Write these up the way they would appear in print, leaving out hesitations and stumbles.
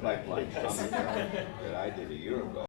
pipeline coming that I did a year ago.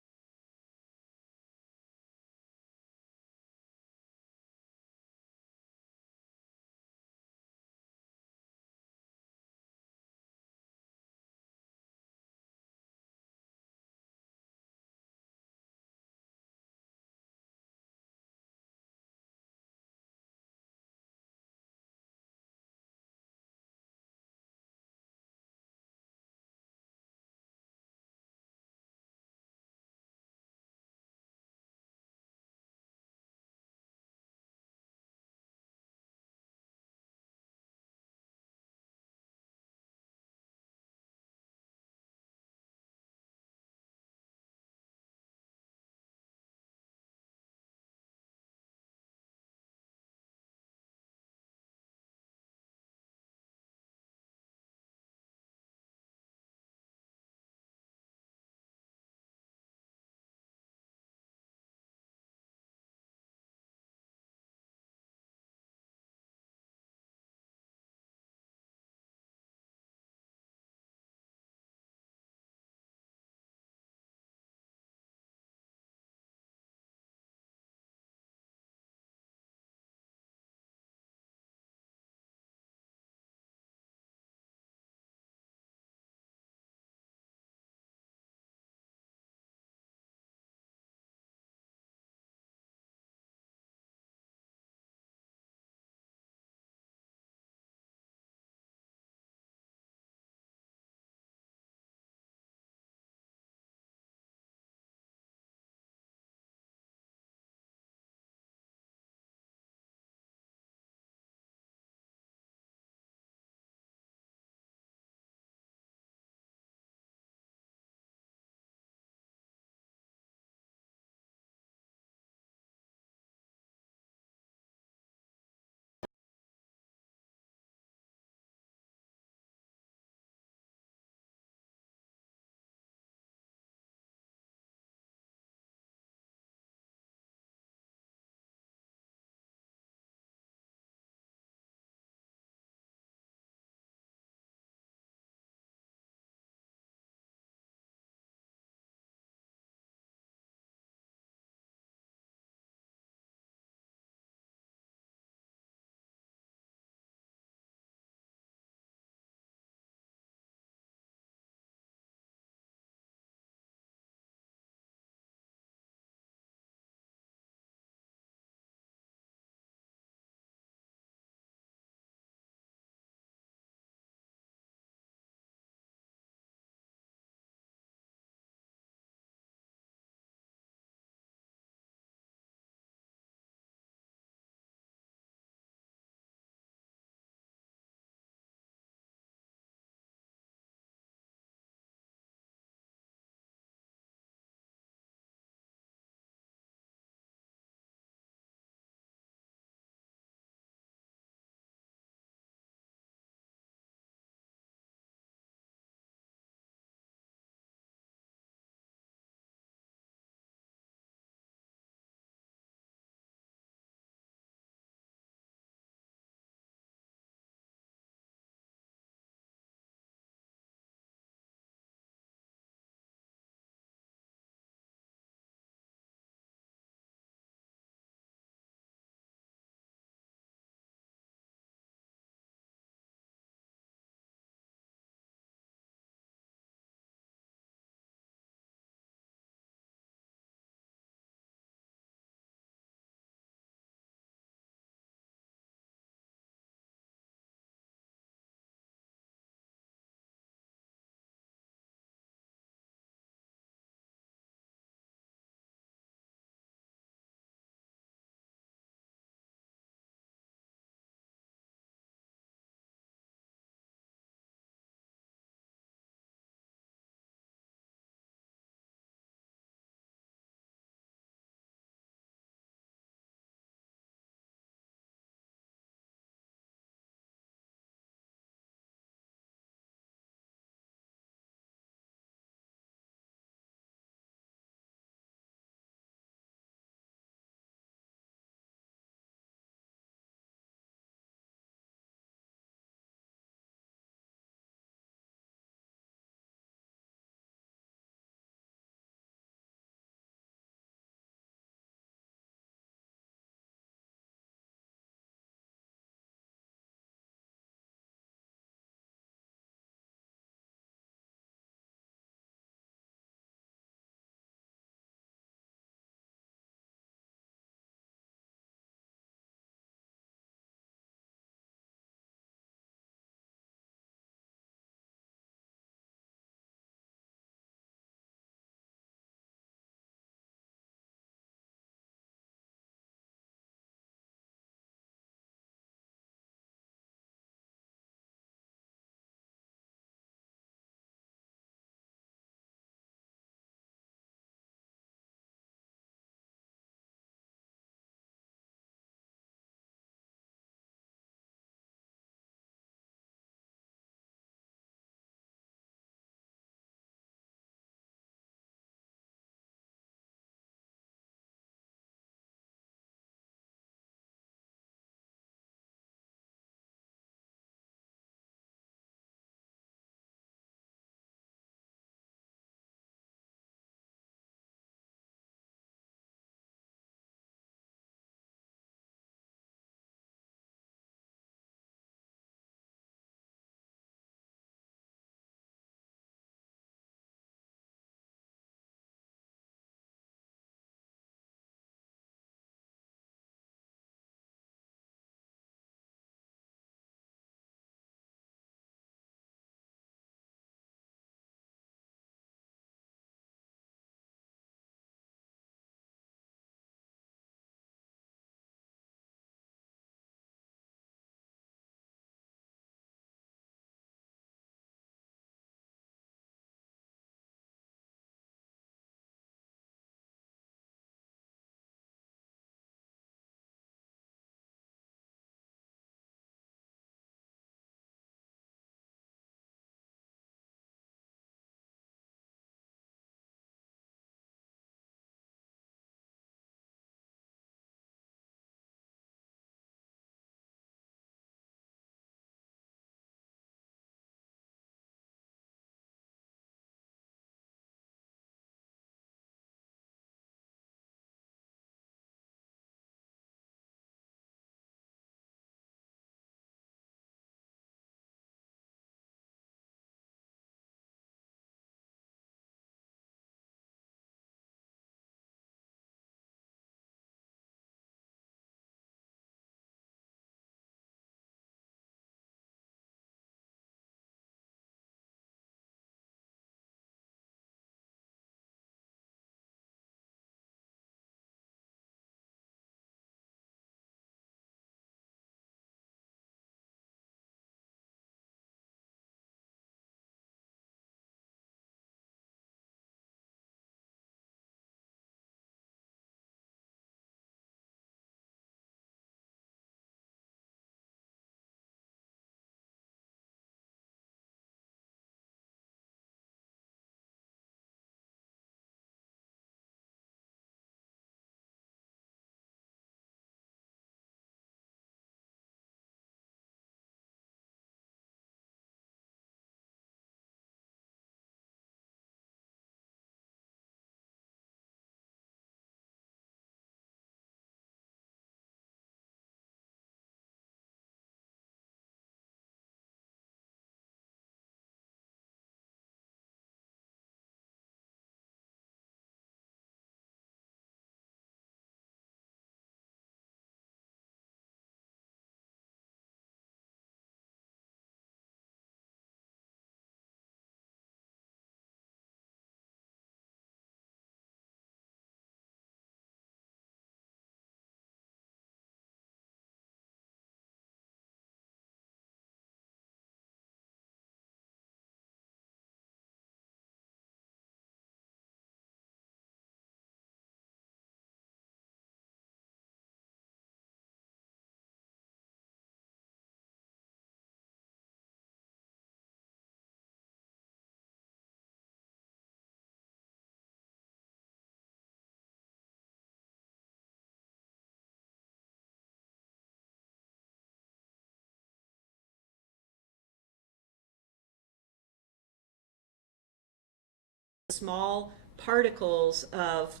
small particles of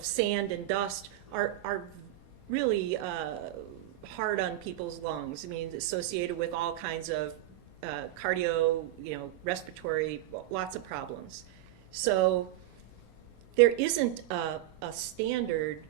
sand and dust are really hard on people's lungs. I mean, associated with all kinds of cardio, respiratory, lots of problems. So there isn't a standard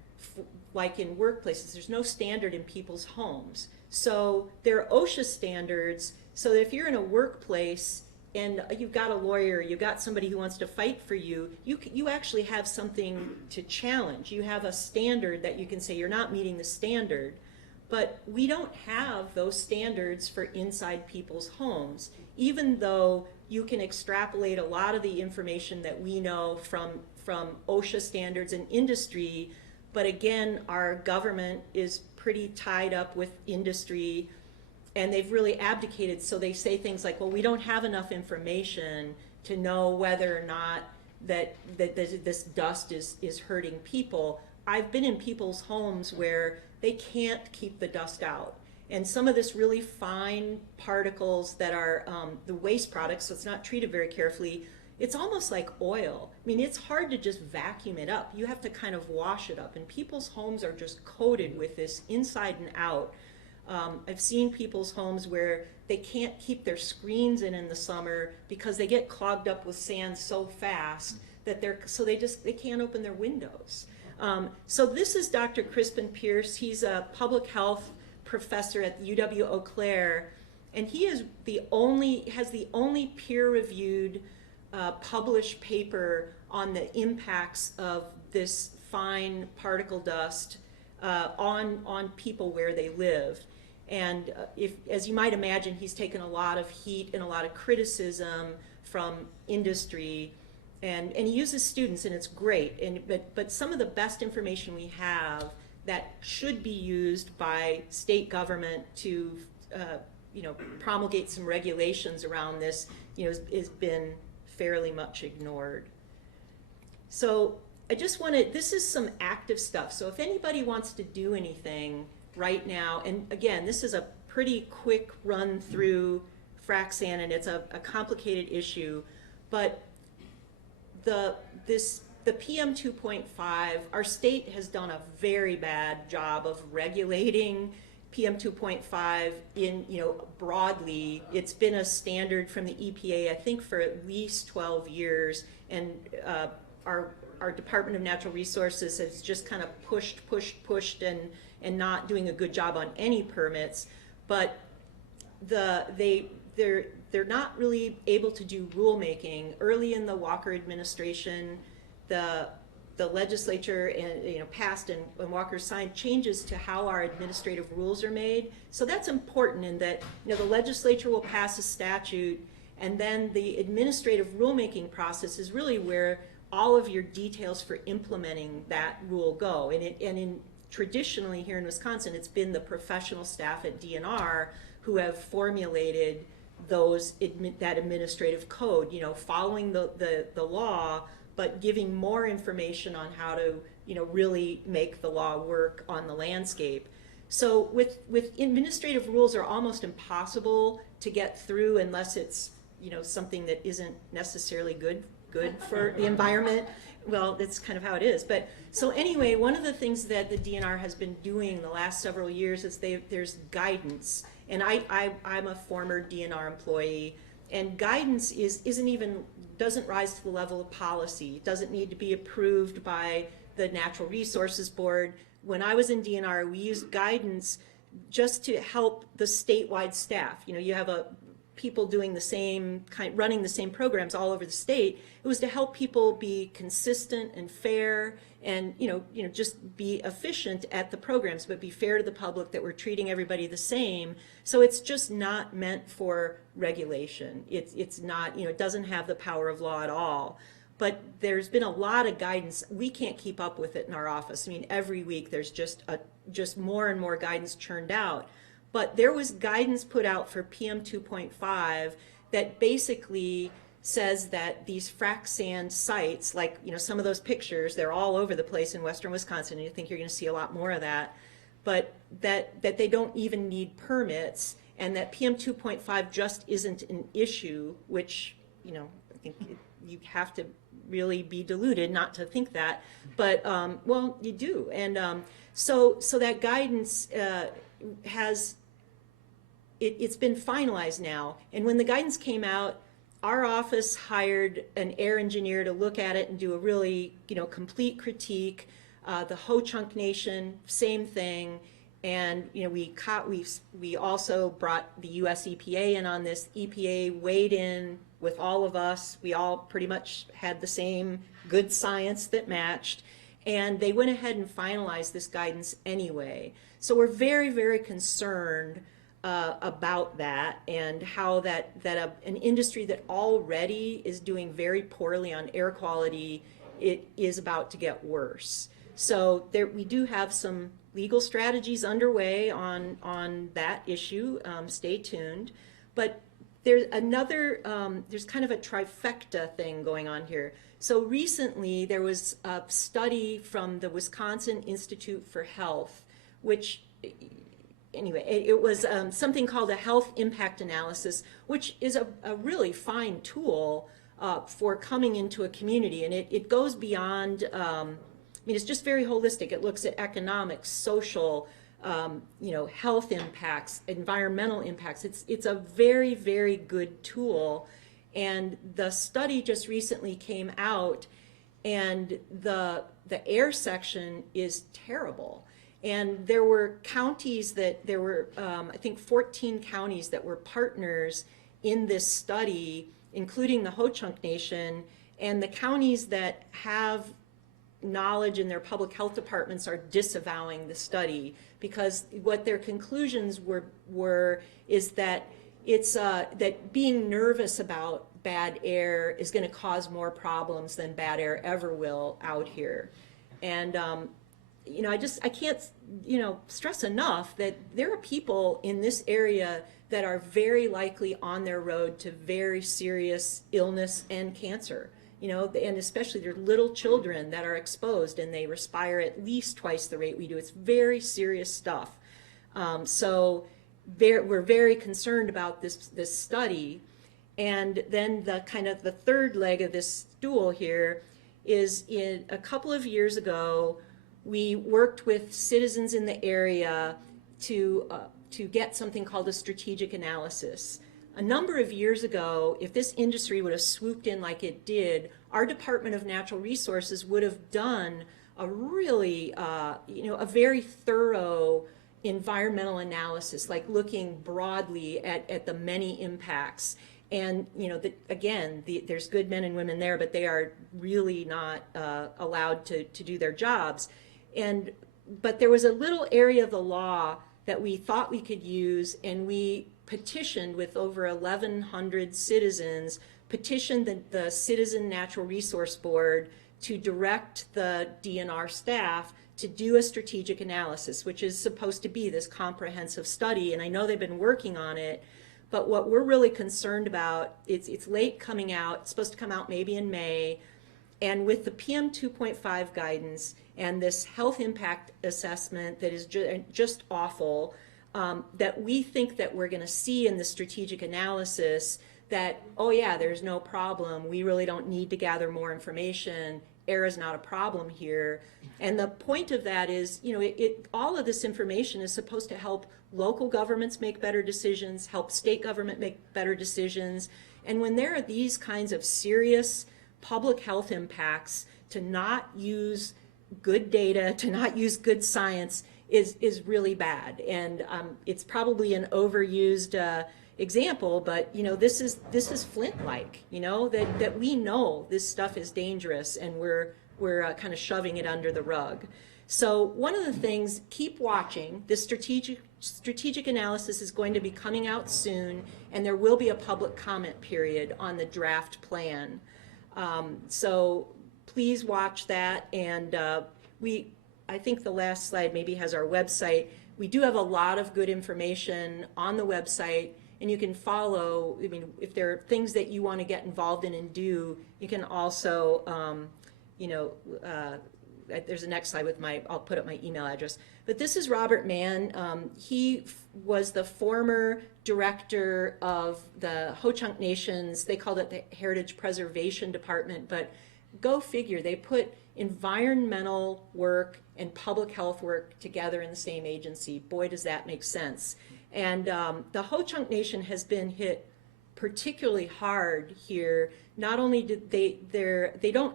like in workplaces. There's no standard in people's homes. So there are OSHA standards, so that if you're in a workplace and you've got a lawyer, you've got somebody who wants to fight for you, you actually have something to challenge. You have a standard that you can say you're not meeting the standard. But we don't have those standards for inside people's homes, even though you can extrapolate a lot of the information that we know from OSHA standards and industry. But again, our government is pretty tied up with industry, and they've really abdicated. So they say things like, well, we don't have enough information to know whether or not that this dust is hurting people. I've been in people's homes where they can't keep the dust out. And some of this really fine particles that are the waste products, so it's not treated very carefully, it's almost like oil. I mean, it's hard to just vacuum it up. You have to kind of wash it up. And people's homes are just coated with this inside and out. I've seen people's homes where they can't keep their screens in the summer because they get clogged up with sand so fast that they can't open their windows. So this is Dr. Crispin Pierce. He's a public health professor at UW Eau Claire, and he has the only peer-reviewed published paper on the impacts of this fine particle dust on people where they live. And as you might imagine, he's taken a lot of heat and a lot of criticism from industry. And he uses students, and it's great. But some of the best information we have that should be used by state government to promulgate some regulations around this, has been fairly much ignored. So I just wanted, this is some active stuff. So if anybody wants to do anything right now, and again, this is a pretty quick run through frac sand, and it's a complicated issue, but the PM 2.5, our state has done a very bad job of regulating PM 2.5 broadly. It's been a standard from the EPA, I think, for at least 12 years, and our Department of Natural Resources has just kind of pushed and not doing a good job on any permits. But they're not really able to do rulemaking. Early in the Walker administration, the legislature passed and Walker signed changes to how our administrative rules are made. So that's important in that the legislature will pass a statute, and then the administrative rulemaking process is really where all of your details for implementing that rule go. And traditionally here in Wisconsin, it's been the professional staff at DNR who have formulated that administrative code, following the law, but giving more information on how to really make the law work on the landscape. So with administrative rules are almost impossible to get through unless it's something that isn't necessarily good for the environment. Well, that's kind of how it is. But so anyway, one of the things that the DNR has been doing the last several years is there's guidance. And I'm a former DNR employee, and guidance doesn't rise to the level of policy. It doesn't need to be approved by the Natural Resources Board. When I was in DNR, we used guidance just to help the statewide staff. You have people doing the same running the same programs all over the state. It was to help people be consistent and fair, and just be efficient at the programs, but be fair to the public, that we're treating everybody the same. So it's just not meant for regulation. It's not, it doesn't have the power of law at all. But there's been a lot of guidance. We can't keep up with it in our office. I mean, every week there's just more and more guidance churned out. But there was guidance put out for PM 2.5 that basically says that these frac sand sites, like some of those pictures, they're all over the place in western Wisconsin, and you think you're going to see a lot more of that, but that they don't even need permits, and that PM 2.5 just isn't an issue, which I think you have to really be deluded not to think that, but well, you do. And so that guidance it's been finalized now. And when the guidance came out, our office hired an air engineer to look at it and do a really, complete critique. The Ho-Chunk Nation, same thing. And we also brought the U.S. EPA in on this. EPA weighed in with all of us. We all pretty much had the same good science that matched, and they went ahead and finalized this guidance anyway. So we're very, very concerned about that, and how that an industry that already is doing very poorly on air quality, it is about to get worse. So we do have some legal strategies underway on that issue. Stay tuned. But there's there's kind of a trifecta thing going on here. So recently there was a study from the Wisconsin Institute for Health, which, anyway, it was something called a health impact analysis, which is a really fine tool for coming into a community. And it goes beyond, it's just very holistic. It looks at economics, social, health impacts, environmental impacts. It's a very, very good tool. And the study just recently came out, and the air section is terrible. And there were counties I think 14 counties that were partners in this study, including the Ho-Chunk Nation, and the counties that have knowledge in their public health departments are disavowing the study, because what their conclusions were is that it's that being nervous about bad air is going to cause more problems than bad air ever will out here. And I can't stress enough that there are people in this area that are very likely on their road to very serious illness and cancer. And especially there are little children that are exposed, and they respire at least twice the rate we do. It's very serious stuff. So we're very concerned about this study. And then the third leg of this stool here is, in a couple of years ago, we worked with citizens in the area to get something called a strategic analysis. A number of years ago, if this industry would have swooped in like it did, our Department of Natural Resources would have done a really, a very thorough environmental analysis, like looking broadly at the many impacts. And, there's good men and women there, but they are really not allowed to do their jobs. But there was a little area of the law that we thought we could use, and we petitioned with over 1,100 citizens, petitioned the Citizen Natural Resource Board to direct the DNR staff to do a strategic analysis, which is supposed to be this comprehensive study. And I know they've been working on it, but what we're really concerned about, it's late coming out. It's supposed to come out maybe in May. And with the PM 2.5 guidance and this health impact assessment that is just awful, that we think that we're going to see in the strategic analysis that, oh yeah, there's no problem. We really don't need to gather more information. Air is not a problem here. And the point of that is, all of this information is supposed to help local governments make better decisions, help state government make better decisions. And when there are these kinds of serious public health impacts, to not use good data, to not use good science is really bad. And it's probably an overused example, but this is Flint-like, that we know this stuff is dangerous, and we're kind of shoving it under the rug. So one of the things, keep watching. This strategic analysis is going to be coming out soon, and there will be a public comment period on the draft plan. So please watch that. And I think the last slide maybe has our website. We do have a lot of good information on the website, and you can follow. If there are things that you want to get involved in and do, you can also, there's a next slide with I'll put up my email address. But this is Robert Mann. He was the former director of the Ho-Chunk Nations. They called it the Heritage Preservation Department, but go figure, they put environmental work and public health work together in the same agency. Boy, does that make sense. And the Ho-Chunk Nation has been hit particularly hard here. Not only did they don't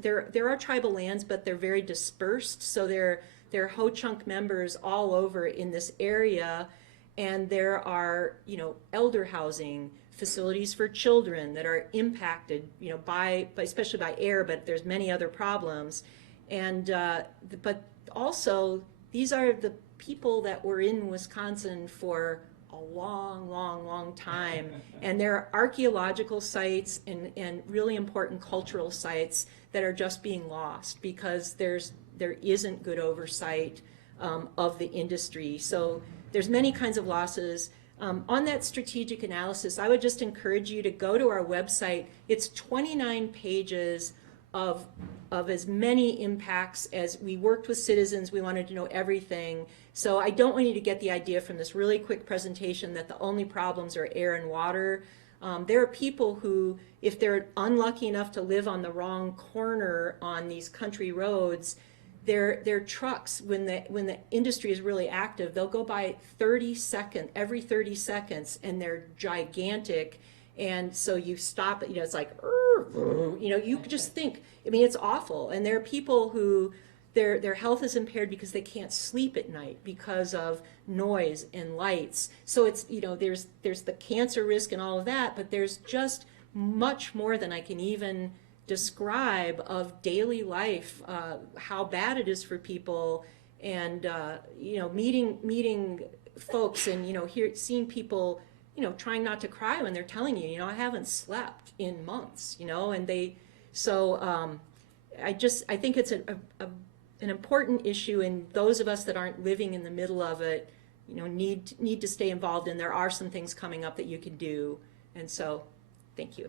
there are tribal lands, but they're very dispersed. So there are Ho-Chunk members all over in this area, and there are, you know, elder housing facilities for children that are impacted, you know, by especially by air, but there's many other problems. And but also these are the people that were in Wisconsin for a long time, and there are archaeological sites and really important cultural sites that are just being lost because there isn't good oversight of the industry. So there's many kinds of losses. On that strategic analysis, I would just encourage you to go to our website. It's 29 pages of as many impacts as we worked with citizens. We wanted to know everything. So I don't want you to get the idea from this really quick presentation that the only problems are air and water. There are people who, if they're unlucky enough to live on the wrong corner on these country roads, their trucks, when the industry is really active, they'll go by every 30 seconds, and they're gigantic. And so you stop it, you know, it's like, you know, you just think, I mean, it's awful. And there are people who their health is impaired because they can't sleep at night because of noise and lights. So it's, you know, there's the cancer risk and all of that, but there's just much more than I can even describe of daily life, how bad it is for people, and you know, meeting folks, and you know, seeing people, you know, trying not to cry when they're telling you, you know, I haven't slept in months, you know, and I think it's an important issue, and those of us that aren't living in the middle of it, you know, need to stay involved, and there are some things coming up that you can do, and so, thank you.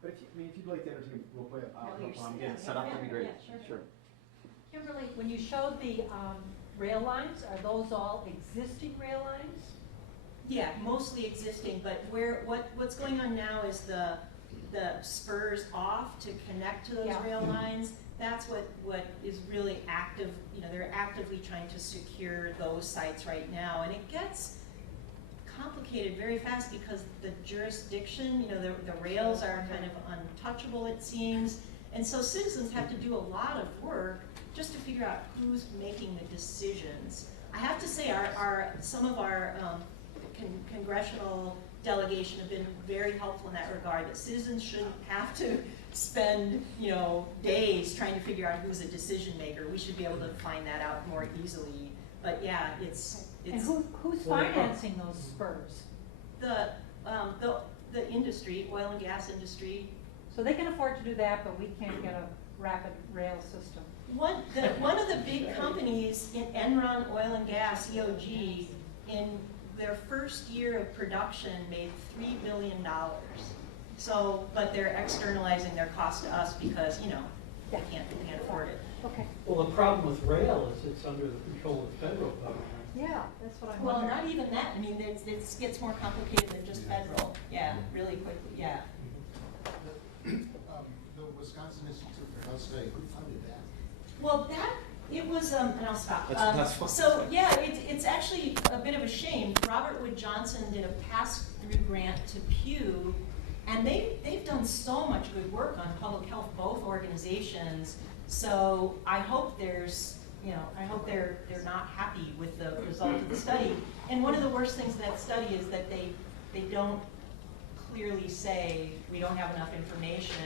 But if you'd like to entertain real quick, Get set up, that'd be great. Yeah, Sure. Kimberly, when you showed the rail lines, are those all existing rail lines? Yeah, mostly existing, but what's going on now is the spurs off to connect to those Yeah. rail lines. That's what is really active. You know, they're actively trying to secure those sites right now, and it gets complicated very fast because the jurisdiction, you know, the rails are kind of untouchable, it seems, and so citizens have to do a lot of work just to figure out who's making the decisions. I have to say, some of our congressional delegation have been very helpful in that regard, that citizens shouldn't have to spend, you know, days trying to figure out who's a decision maker. We should be able to find that out more easily. But yeah, it's And who's financing those spurs? the industry, oil and gas industry. So they can afford to do that, but we can't get a rapid rail system. One of the big companies in Enron Oil and Gas, EOG, in their first year of production made $3 billion. So, but they're externalizing their cost to us because, you know, they can't afford it. Okay. Well, the problem with rail is it's under the control of the federal government. Yeah, that's what I'm Well, wondering. not even that. I mean, it gets more complicated than just federal. Yeah, really quickly, yeah. The Wisconsin Institute for Health Study, who funded that? Well, it was, and I'll stop. That's fine. So, yeah, it's actually a bit of a shame. Robert Wood Johnson did a pass-through grant to Pew, and they've done so much good work on public health, both organizations. So I hope they're not happy with the result of the study. And one of the worst things of that study is that they don't clearly say we don't have enough information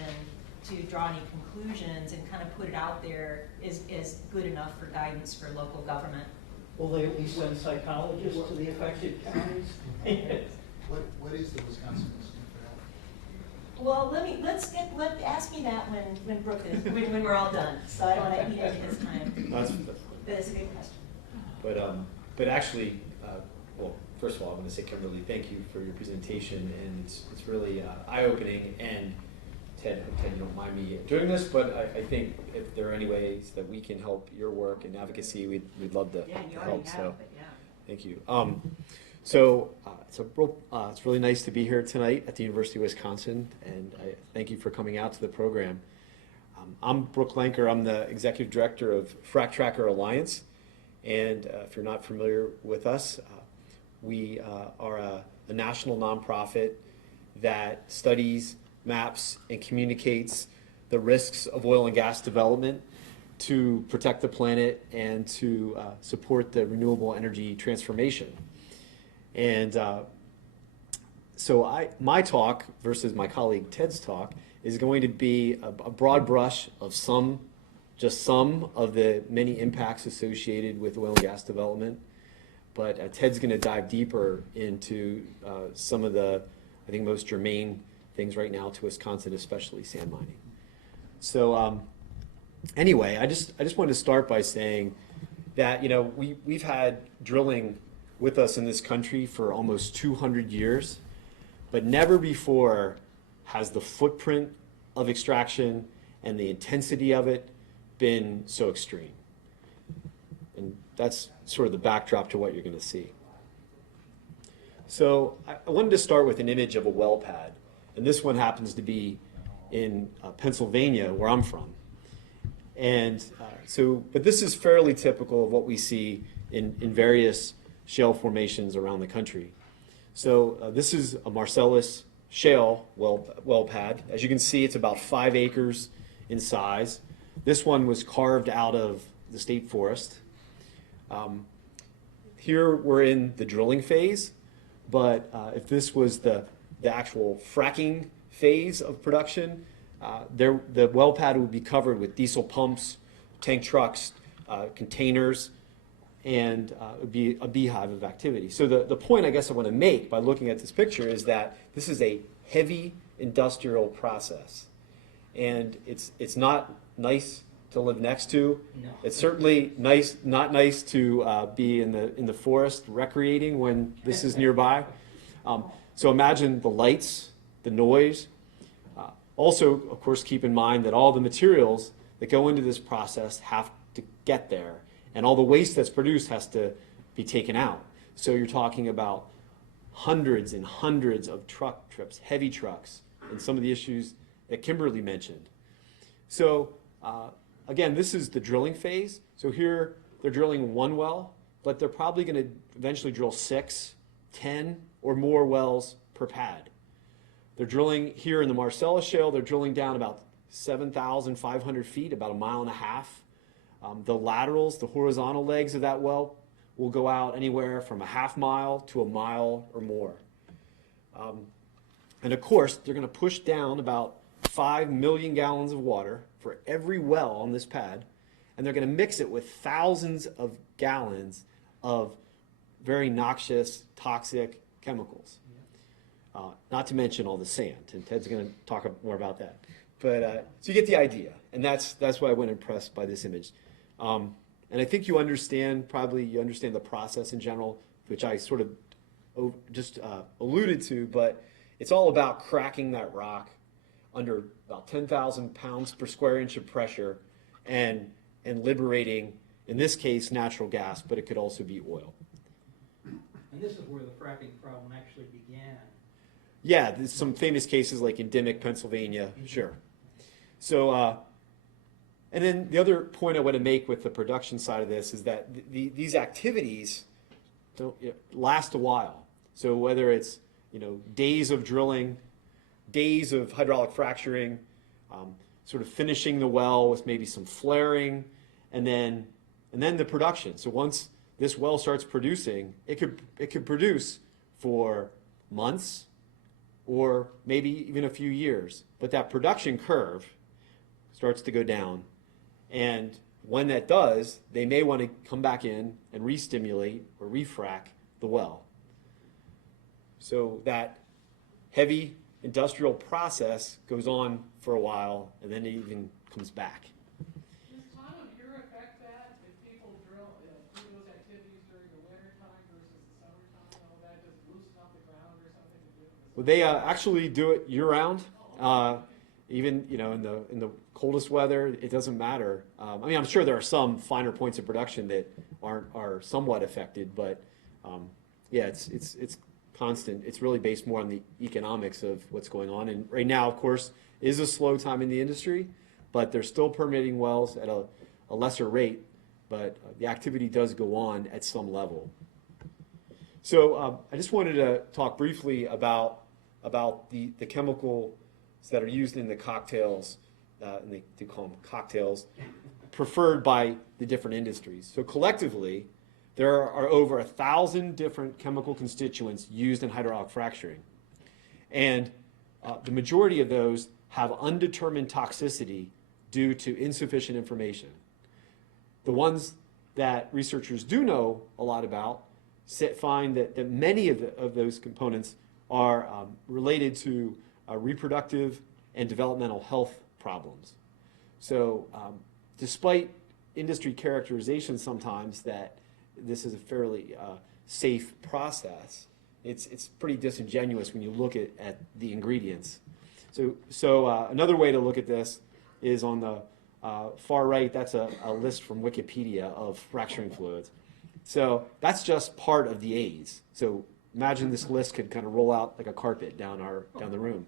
to draw any conclusions, and kind of put it out there is good enough for guidance for local government. Will they at least send psychologists to the affected counties? What is the Wisconsin Institute for Health? Well, ask me that when Brooke is, when we're all done, so I don't want to eat into his time. That's, But it's a good question. but actually, well, first of all, I want to say, Kimberly, thank you for your presentation, and it's really eye-opening. And Ted, you don't mind me doing this, but I think if there are any ways that we can help your work and advocacy, we'd love to Yeah, you help. already So have, but yeah. thank you. So it's really nice to be here tonight at the University of Wisconsin, and I thank you for coming out to the program. I'm Brooke Lanker. I'm the Executive Director of Frac Tracker Alliance, and if you're not familiar with us, we are a national nonprofit that studies, maps, and communicates the risks of oil and gas development to protect the planet and to support the renewable energy transformation. And so my talk versus my colleague Ted's talk is going to be a broad brush of just some of the many impacts associated with oil and gas development. But Ted's going to dive deeper into some of the, I think, most germane things right now to Wisconsin, especially sand mining. So anyway, I just wanted to start by saying that, you know, we've had drilling with us in this country for almost 200 years, but never before has the footprint of extraction and the intensity of it been so extreme. And that's sort of the backdrop to what you're going to see. So I wanted to start with an image of a well pad, and this one happens to be in Pennsylvania, where I'm from. And but this is fairly typical of what we see in various shale formations around the country. So this is a Marcellus shale well pad. As you can see, it's about 5 acres in size. This one was carved out of the state forest. Here we're in the drilling phase, but if this was the actual fracking phase of production, the well pad would be covered with diesel pumps, tank trucks, containers, and it would be a beehive of activity. So the point I guess I want to make by looking at this picture is that this is a heavy industrial process. And it's not nice to live next to. No. It's certainly not nice to be in the forest recreating when this is nearby. So imagine the lights, the noise. Also, of course, keep in mind that all the materials that go into this process have to get there, and all the waste that's produced has to be taken out. So you're talking about hundreds and hundreds of truck trips, heavy trucks, and some of the issues that Kimberly mentioned. So again, this is the drilling phase. So here they're drilling one well, but they're probably going to eventually drill 6, 10, or more wells per pad. They're drilling here in the Marcellus Shale, they're drilling down about 7,500 feet, about 1.5 miles. The laterals, the horizontal legs of that well, will go out anywhere from 0.5 mile to 1 mile or more. And of course, they're going to push down about 5 million gallons of water for every well on this pad, and they're going to mix it with thousands of gallons of very noxious, toxic chemicals. Not to mention all the sand, and Ted's going to talk more about that. But so you get the idea, and that's why I went impressed by this image. And I think you understand the process in general, which I sort of just alluded to, but it's all about cracking that rock under about 10,000 pounds per square inch of pressure and liberating, in this case, natural gas, but it could also be oil. And this is where the fracking problem actually began. Yeah, there's some famous cases like in Dimick, Pennsylvania, sure. So, and then the other point I want to make with the production side of this is that these activities don't last a while. So whether it's days of drilling, days of hydraulic fracturing, sort of finishing the well with maybe some flaring, and then the production. So once this well starts producing, it could produce for months or maybe even a few years. But that production curve starts to go down. And when that does, they may want to come back in and re-stimulate or refrac the well. So that heavy industrial process goes on for a while, and then it even comes back. Does time of year affect that? If people drill, do those activities during the winter time versus the summertime, and all that, does it loosen up the ground or something to do with Well, they actually do it year round. Even in the coldest weather, it doesn't matter. I mean, I'm sure there are some finer points of production that are somewhat affected, but yeah, it's constant. It's really based more on the economics of what's going on. And right now, of course, is a slow time in the industry, but they're still permitting wells at a lesser rate. But the activity does go on at some level. So I just wanted to talk briefly about the chemicals that are used in the cocktails, and they call them cocktails, preferred by the different industries. So collectively, there are over 1,000 different chemical constituents used in hydraulic fracturing. And the majority of those have undetermined toxicity due to insufficient information. The ones that researchers do know a lot about find that many of those components are related to reproductive and developmental health problems. So despite industry characterization sometimes that this is a fairly safe process, it's pretty disingenuous when you look at the ingredients. So another way to look at this is on the far right. That's a list from Wikipedia of fracturing fluids. So that's just part of the A's. So imagine this list could kind of roll out like a carpet down the room.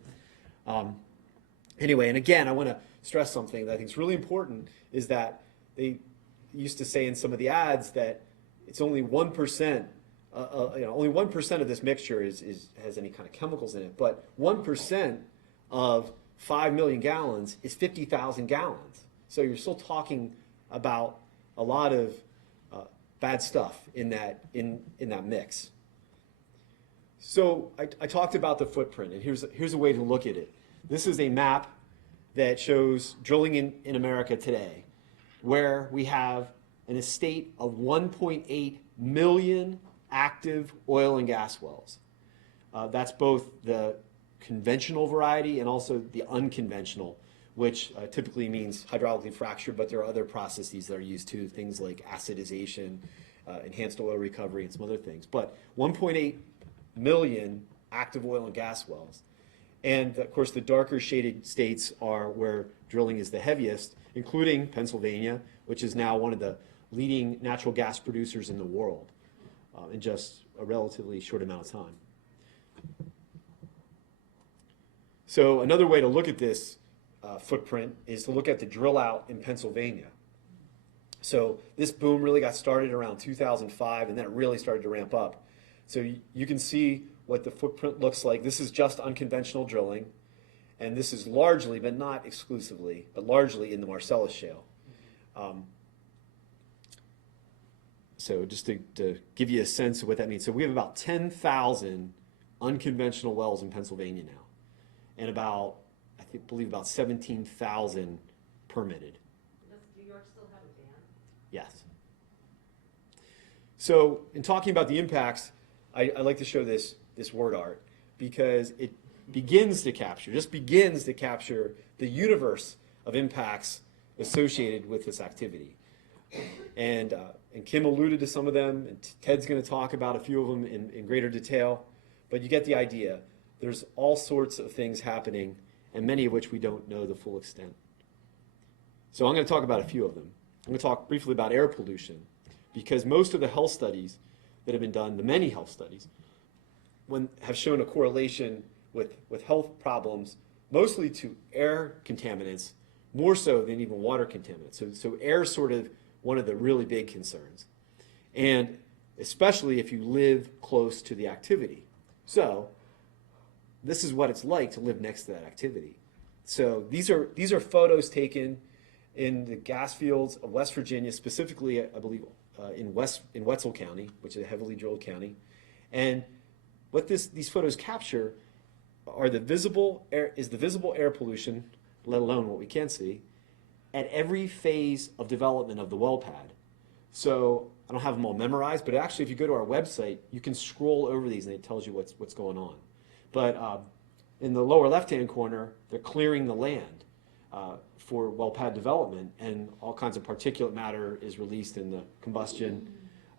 Anyway, and again, I want to stress something that I think is really important, is that they used to say in some of the ads that it's only 1%, only 1% of this mixture has any kind of chemicals in it, but 1% of 5 million gallons is 50,000 gallons. So you're still talking about a lot of bad stuff in that mix. So I talked about the footprint, and here's a way to look at it. This is a map that shows drilling in America today, where we have an estate of 1.8 million active oil and gas wells. That's both the conventional variety and also the unconventional, which typically means hydraulically fractured, but there are other processes that are used too, things like acidization, enhanced oil recovery, and some other things. But 1.8 million active oil and gas wells. And of course, the darker shaded states are where drilling is the heaviest, including Pennsylvania, which is now one of the leading natural gas producers in the world in just a relatively short amount of time. So another way to look at this footprint is to look at the drill out in Pennsylvania. So this boom really got started around 2005, and then it really started to ramp up. So you can see what the footprint looks like. This is just unconventional drilling, and this is largely, but not exclusively, but largely in the Marcellus Shale. So just to give you a sense of what that means. So we have about 10,000 unconventional wells in Pennsylvania now, and I believe about 17,000 permitted. Does New York still have a ban? Yes. So in talking about the impacts, I like to show this word art because it begins to capture the universe of impacts associated with this activity. And Kim alluded to some of them, and Ted's going to talk about a few of them in greater detail, but you get the idea. There's all sorts of things happening, and many of which we don't know the full extent. So I'm going to talk about a few of them. I'm going to talk briefly about air pollution, because most of the health studies that have been done, the many health studies, have shown a correlation with health problems, mostly to air contaminants, more so than even water contaminants. So air is sort of one of the really big concerns, and especially if you live close to the activity. So this is what it's like to live next to that activity. So these are photos taken in the gas fields of West Virginia, specifically, I believe, in Wetzel County, which is a heavily drilled county. And what these photos capture are the visible air pollution, let alone what we can see, at every phase of development of the well pad. So I don't have them all memorized, but actually if you go to our website, you can scroll over these and it tells you what's going on. But in the lower left-hand corner, they're clearing the land for well pad development, and all kinds of particulate matter is released in the combustion.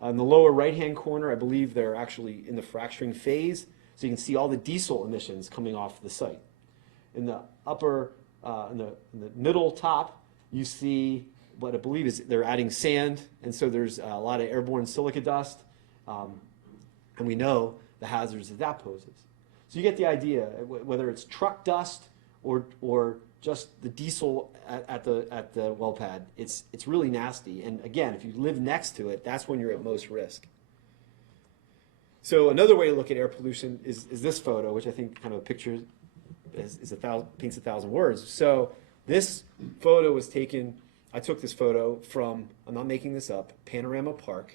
In the lower right-hand corner, I believe they're actually in the fracturing phase, so you can see all the diesel emissions coming off the site. In the upper, in the middle top, you see what I believe is they're adding sand, and so there's a lot of airborne silica dust, and we know the hazards that poses. So you get the idea, whether it's truck dust or just the diesel at the well pad, it's really nasty. And again, if you live next to it, that's when you're at most risk. So another way to look at air pollution is this photo, which I think kind of a picture paints 1,000 words. So this photo was taken, I took this photo from, I'm not making this up, Panorama Park.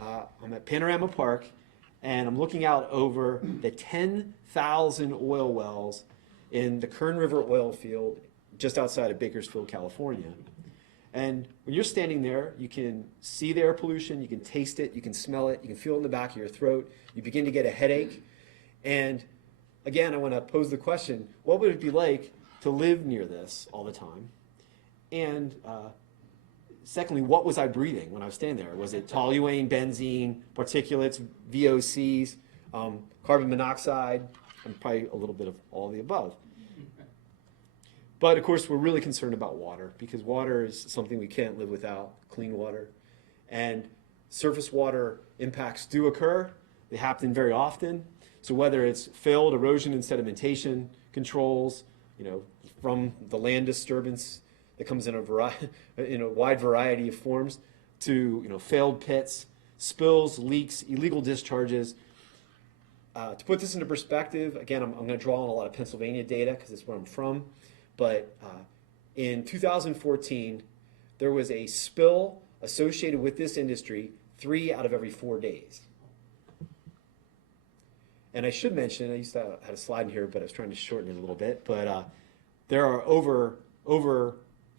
I'm at Panorama Park, and I'm looking out over the 10,000 oil wells in the Kern River oil field just outside of Bakersfield, California. And when you're standing there, you can see the air pollution, you can taste it, you can smell it, you can feel it in the back of your throat, you begin to get a headache. And again, I want to pose the question, what would it be like to live near this all the time? And secondly, what was I breathing when I was standing there? Was it toluene, benzene, particulates, VOCs, carbon monoxide, and probably a little bit of all of the above? But of course, we're really concerned about water, because water is something we can't live without, clean water. And surface water impacts do occur. They happen very often. So whether it's failed erosion and sedimentation controls, from the land disturbance that comes in a wide variety of forms, to failed pits, spills, leaks, illegal discharges. To put this into perspective, again, I'm going to draw on a lot of Pennsylvania data because it's where I'm from. But in 2014, there was a spill associated with this industry 3 out of every 4 days. And I should mention, I used to have a slide in here, but I was trying to shorten it a little bit. But there are over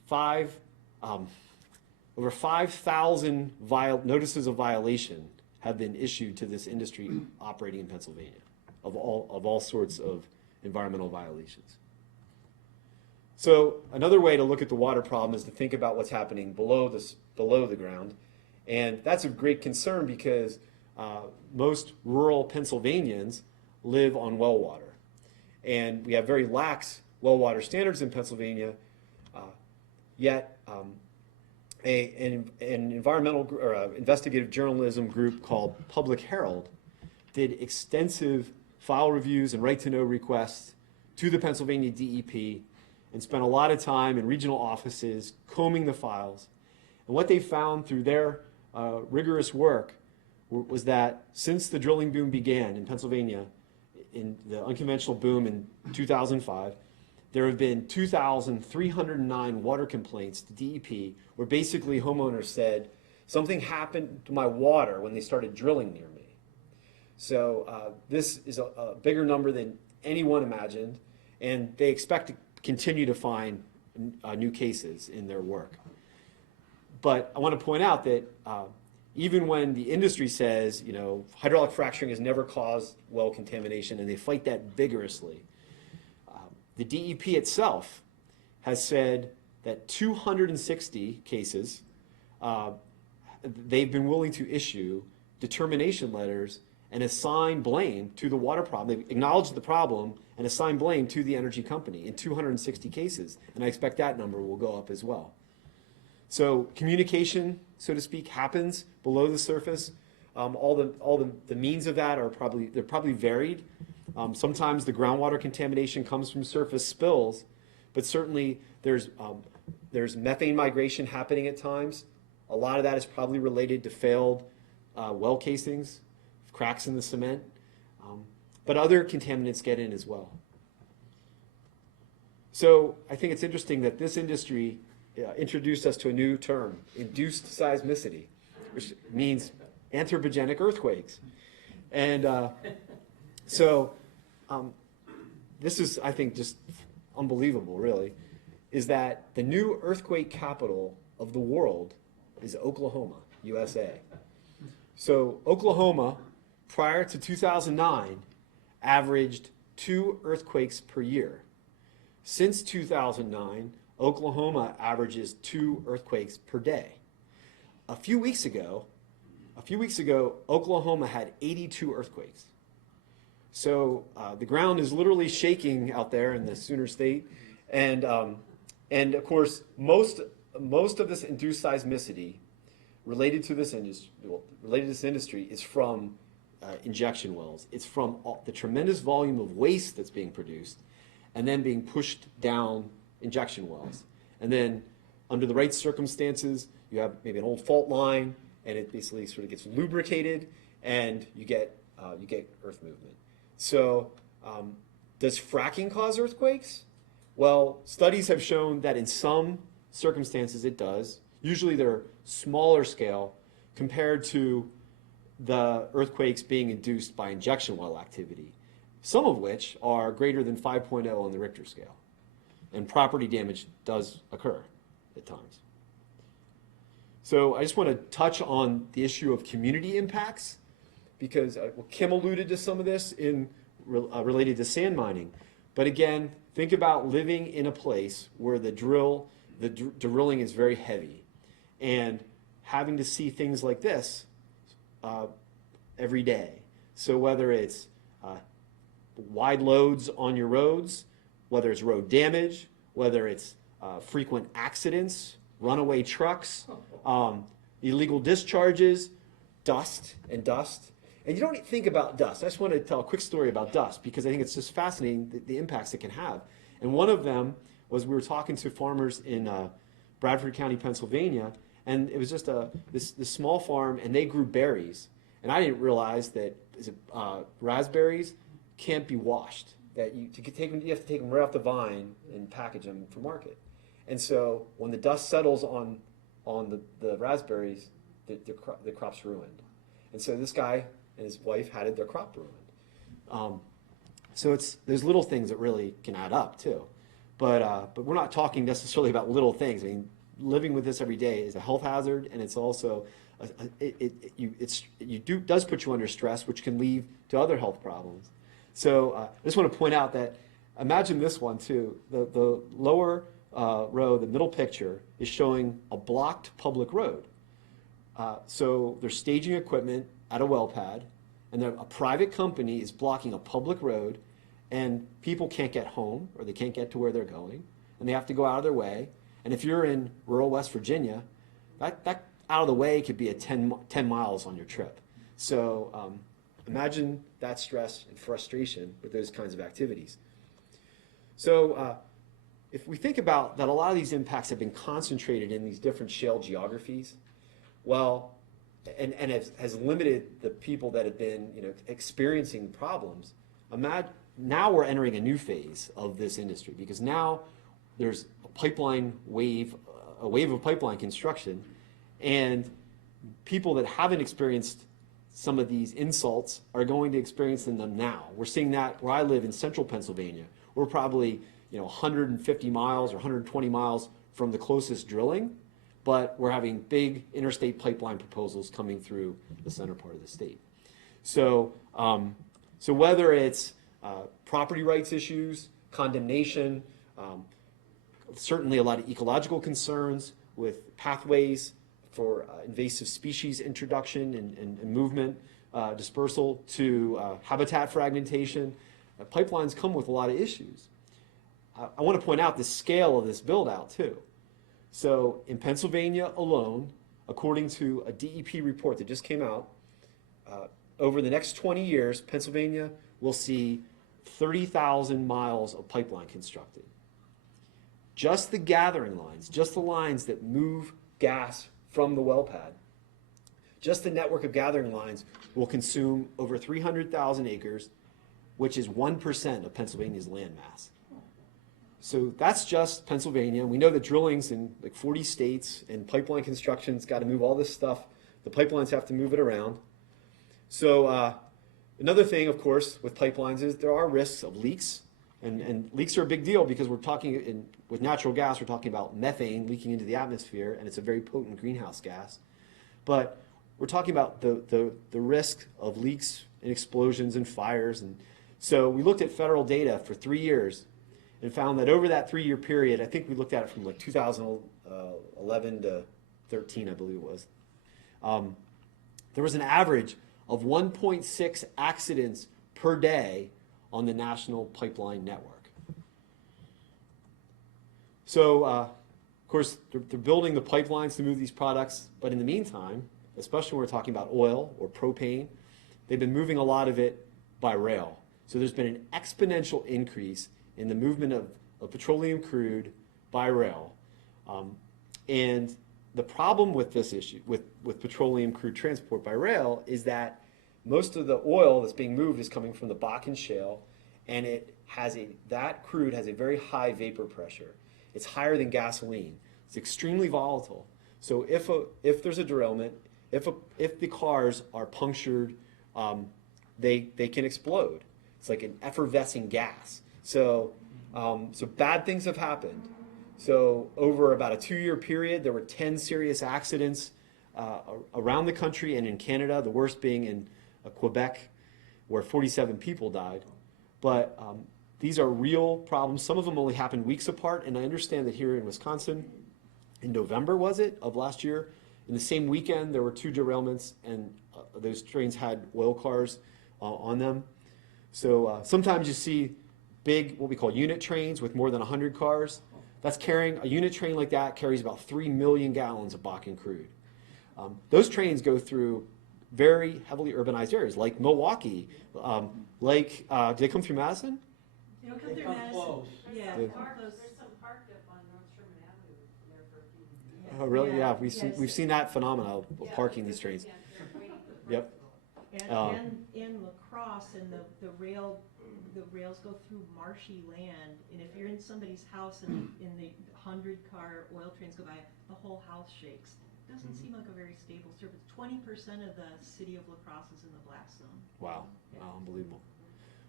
5,000 notices of violation have been issued to this industry operating in Pennsylvania of all sorts of environmental violations. So another way to look at the water problem is to think about what's happening below the ground, and that's a great concern because most rural Pennsylvanians live on well water, and we have very lax well water standards in Pennsylvania. Yet an environmental or investigative journalism group called Public Herald did extensive file reviews and right-to-know requests to the Pennsylvania DEP and spent a lot of time in regional offices combing the files. And what they found through their rigorous work was that since the drilling boom began in Pennsylvania, in the unconventional boom in 2005, there have been 2,309 water complaints to DEP where basically homeowners said, something happened to my water when they started drilling near me. So this is a bigger number than anyone imagined, and they expect to continue to find new cases in their work. But I want to point out that even when the industry says, hydraulic fracturing has never caused well contamination, and they fight that vigorously, the DEP itself has said that 260 cases, they've been willing to issue determination letters and assign blame to the water problem. They've acknowledged the problem and assigned blame to the energy company in 260 cases. And I expect that number will go up as well. So communication, so to speak, happens below the surface. All the means of that are probably varied. Sometimes the groundwater contamination comes from surface spills, but certainly there's methane migration happening at times. A lot of that is probably related to failed well casings, cracks in the cement, but other contaminants get in as well. So I think it's interesting that this industry introduced us to a new term, induced seismicity, which means anthropogenic earthquakes. And this is, I think, just unbelievable, really, is that the new earthquake capital of the world is Oklahoma, USA. So Oklahoma, prior to 2009, averaged 2 earthquakes per year. Since 2009, Oklahoma averages 2 earthquakes per day. A few weeks ago, Oklahoma had 82 earthquakes. So the ground is literally shaking out there in the Sooner State, and of course most of this induced seismicity related to this industry is from injection wells. It's from the tremendous volume of waste that's being produced, and then being pushed down injection wells, and then under the right circumstances, you have maybe an old fault line, and it basically sort of gets lubricated, and you get earth movement. So does fracking cause earthquakes? Well, studies have shown that in some circumstances it does. Usually they're smaller scale compared to the earthquakes being induced by injection well activity, some of which are greater than 5.0 on the Richter scale. And property damage does occur at times. So I just want to touch on the issue of community impacts, because Kim alluded to some of this related to sand mining. But again, think about living in a place where the drilling is very heavy, and having to see things like this every day. So whether it's wide loads on your roads, whether it's road damage, whether it's frequent accidents, runaway trucks, illegal discharges, dust. And you don't think about dust. I just want to tell a quick story about dust, because I think it's just fascinating, the impacts it can have. And one of them was, we were talking to farmers in Bradford County, Pennsylvania, and it was just this small farm, and they grew berries. And I didn't realize that raspberries can't be washed. That you have to take them right off the vine and package them for market. And so when the dust settles on the raspberries, the crop's ruined. And so this guy and his wife had their crop ruined. So there's little things that really can add up too. But we're not talking necessarily about little things. I mean, living with this every day is a health hazard, and it's also does put you under stress, which can lead to other health problems. So I just want to point out that, imagine this one too. The lower row, the middle picture, is showing a blocked public road. So they're staging equipment at a well pad, and a private company is blocking a public road, and people can't get home, or they can't get to where they're going, and they have to go out of their way. And if you're in rural West Virginia, that out of the way could be 10 miles on your trip. So imagine that stress and frustration with those kinds of activities. So if we think about that, a lot of these impacts have been concentrated in these different shale geographies, well, and has limited the people that have been experiencing problems. Now we're entering a new phase of this industry, because now there's a wave of pipeline construction, and people that haven't experienced some of these insults are going to experience them now. We're seeing that where I live in central Pennsylvania. We're probably 150 miles or 120 miles from the closest drilling, but we're having big interstate pipeline proposals coming through the center part of the state. So, so whether it's property rights issues, condemnation, certainly a lot of ecological concerns with pathways for invasive species introduction and movement, dispersal, to habitat fragmentation. Pipelines come with a lot of issues. I want to point out the scale of this build out too. So in Pennsylvania alone, according to a DEP report that just came out, over the next 20 years, Pennsylvania will see 30,000 miles of pipeline constructed. Just the gathering lines, just the lines that move gas from the well pad, just the network of gathering lines will consume over 300,000 acres, which is 1% of Pennsylvania's land mass. So that's just Pennsylvania. We know that drilling's in like 40 states, and pipeline construction's got to move all this stuff. The pipelines have to move it around. So another thing, of course, with pipelines is there are risks of leaks. And leaks are a big deal, because we're talking, with natural gas, we're talking about methane leaking into the atmosphere, and it's a very potent greenhouse gas. But we're talking about the risk of leaks and explosions and fires. And So we looked at federal data for 3 years and found that over that 3-year period, I think we looked at it from like 2011 to 13, I believe it was, there was an average of 1.6 accidents per day on the national pipeline network. So, of course, they're building the pipelines to move these products, but in the meantime, especially when we're talking about oil or propane, they've been moving a lot of it by rail. So there's been an exponential increase in the movement of petroleum crude by rail. And the problem with this issue, with petroleum crude transport by rail, is that most of the oil that's being moved is coming from the Bakken Shale, and that crude has a very high vapor pressure. It's higher than gasoline. It's extremely volatile. So if there's a derailment, if the cars are punctured, they can explode. It's like an effervescing gas. So bad things have happened. So over about a 2-year period, there were 10 serious accidents around the country and in Canada, the worst being in Quebec, where 47 people died. But these are real problems. Some of them only happened weeks apart, and I understand that here in Wisconsin, in November, was it, of last year, in the same weekend, there were 2 derailments, and those trains had oil cars on them. So sometimes you see big, what we call unit trains with more than 100 cars. That's carrying, a unit train like that carries about 3 million gallons of Bakken crude. Those trains go through very heavily urbanized areas like Milwaukee, do they come through Madison? They don't come They through come Madison. close. Yeah, The- come close. There's some parked up on North Sherman Avenue there for a few minutes. Oh, really? Yeah, Yes. we've seen that phenomenon of Yeah, parking these because trains. they're waiting for the Yep. festival. And in La Crosse, and the rails go through marshy land, and if you're in somebody's house and the 100-car oil trains go by, the whole house shakes. Doesn't seem like a very stable surface. 20% of the city of La Crosse is in the blast zone. Wow, wow, unbelievable.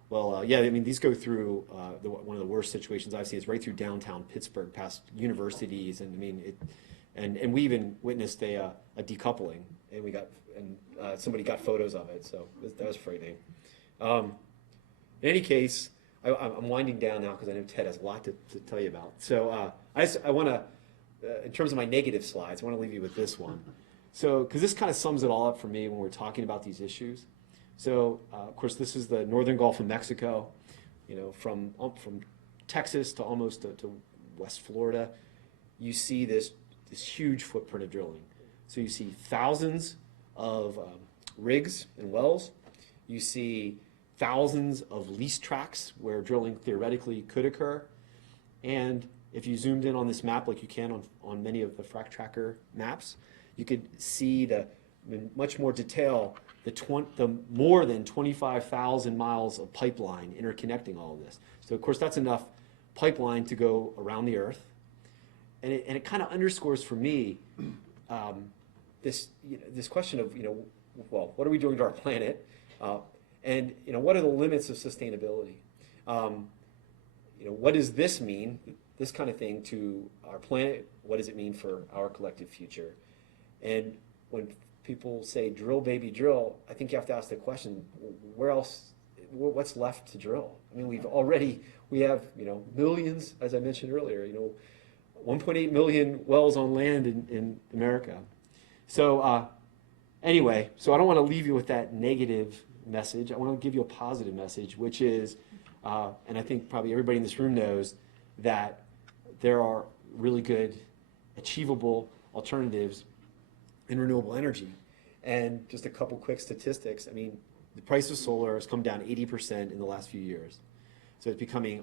Well, yeah, I mean, these go through one of the worst situations I've seen is right through downtown Pittsburgh, past universities, and I mean, and we even witnessed a decoupling, and somebody got photos of it, so that was frightening. In any case, I'm winding down now because I know Ted has a lot to tell you about. So I want to, in terms of my negative slides, I want to leave you with this one. So, because this kind of sums it all up for me when we're talking about these issues. So, of course, this is the northern Gulf of Mexico, from Texas to almost to West Florida. You see this huge footprint of drilling. So you see thousands of rigs and wells. You see thousands of lease tracts where drilling theoretically could occur. And if you zoomed in on this map like you can on many of the Frac Tracker maps, you could see in much more detail the more than 25,000 miles of pipeline interconnecting all of this. So of course that's enough pipeline to go around the earth. And it kind of underscores for me this question of, well, what are we doing to our planet? And what are the limits of sustainability? What does this mean, this kind of thing, to our planet? What does it mean for our collective future? And when people say drill, baby, drill, I think you have to ask the question, where else, what's left to drill? I mean, we have millions, as I mentioned earlier, 1.8 million wells on land in America. So anyway, so I don't want to leave you with that negative message. I want to give you a positive message, which is, and I think probably everybody in this room knows, that there are really good, achievable alternatives in renewable energy. And just a couple quick statistics. I mean, the price of solar has come down 80% in the last few years. So it's becoming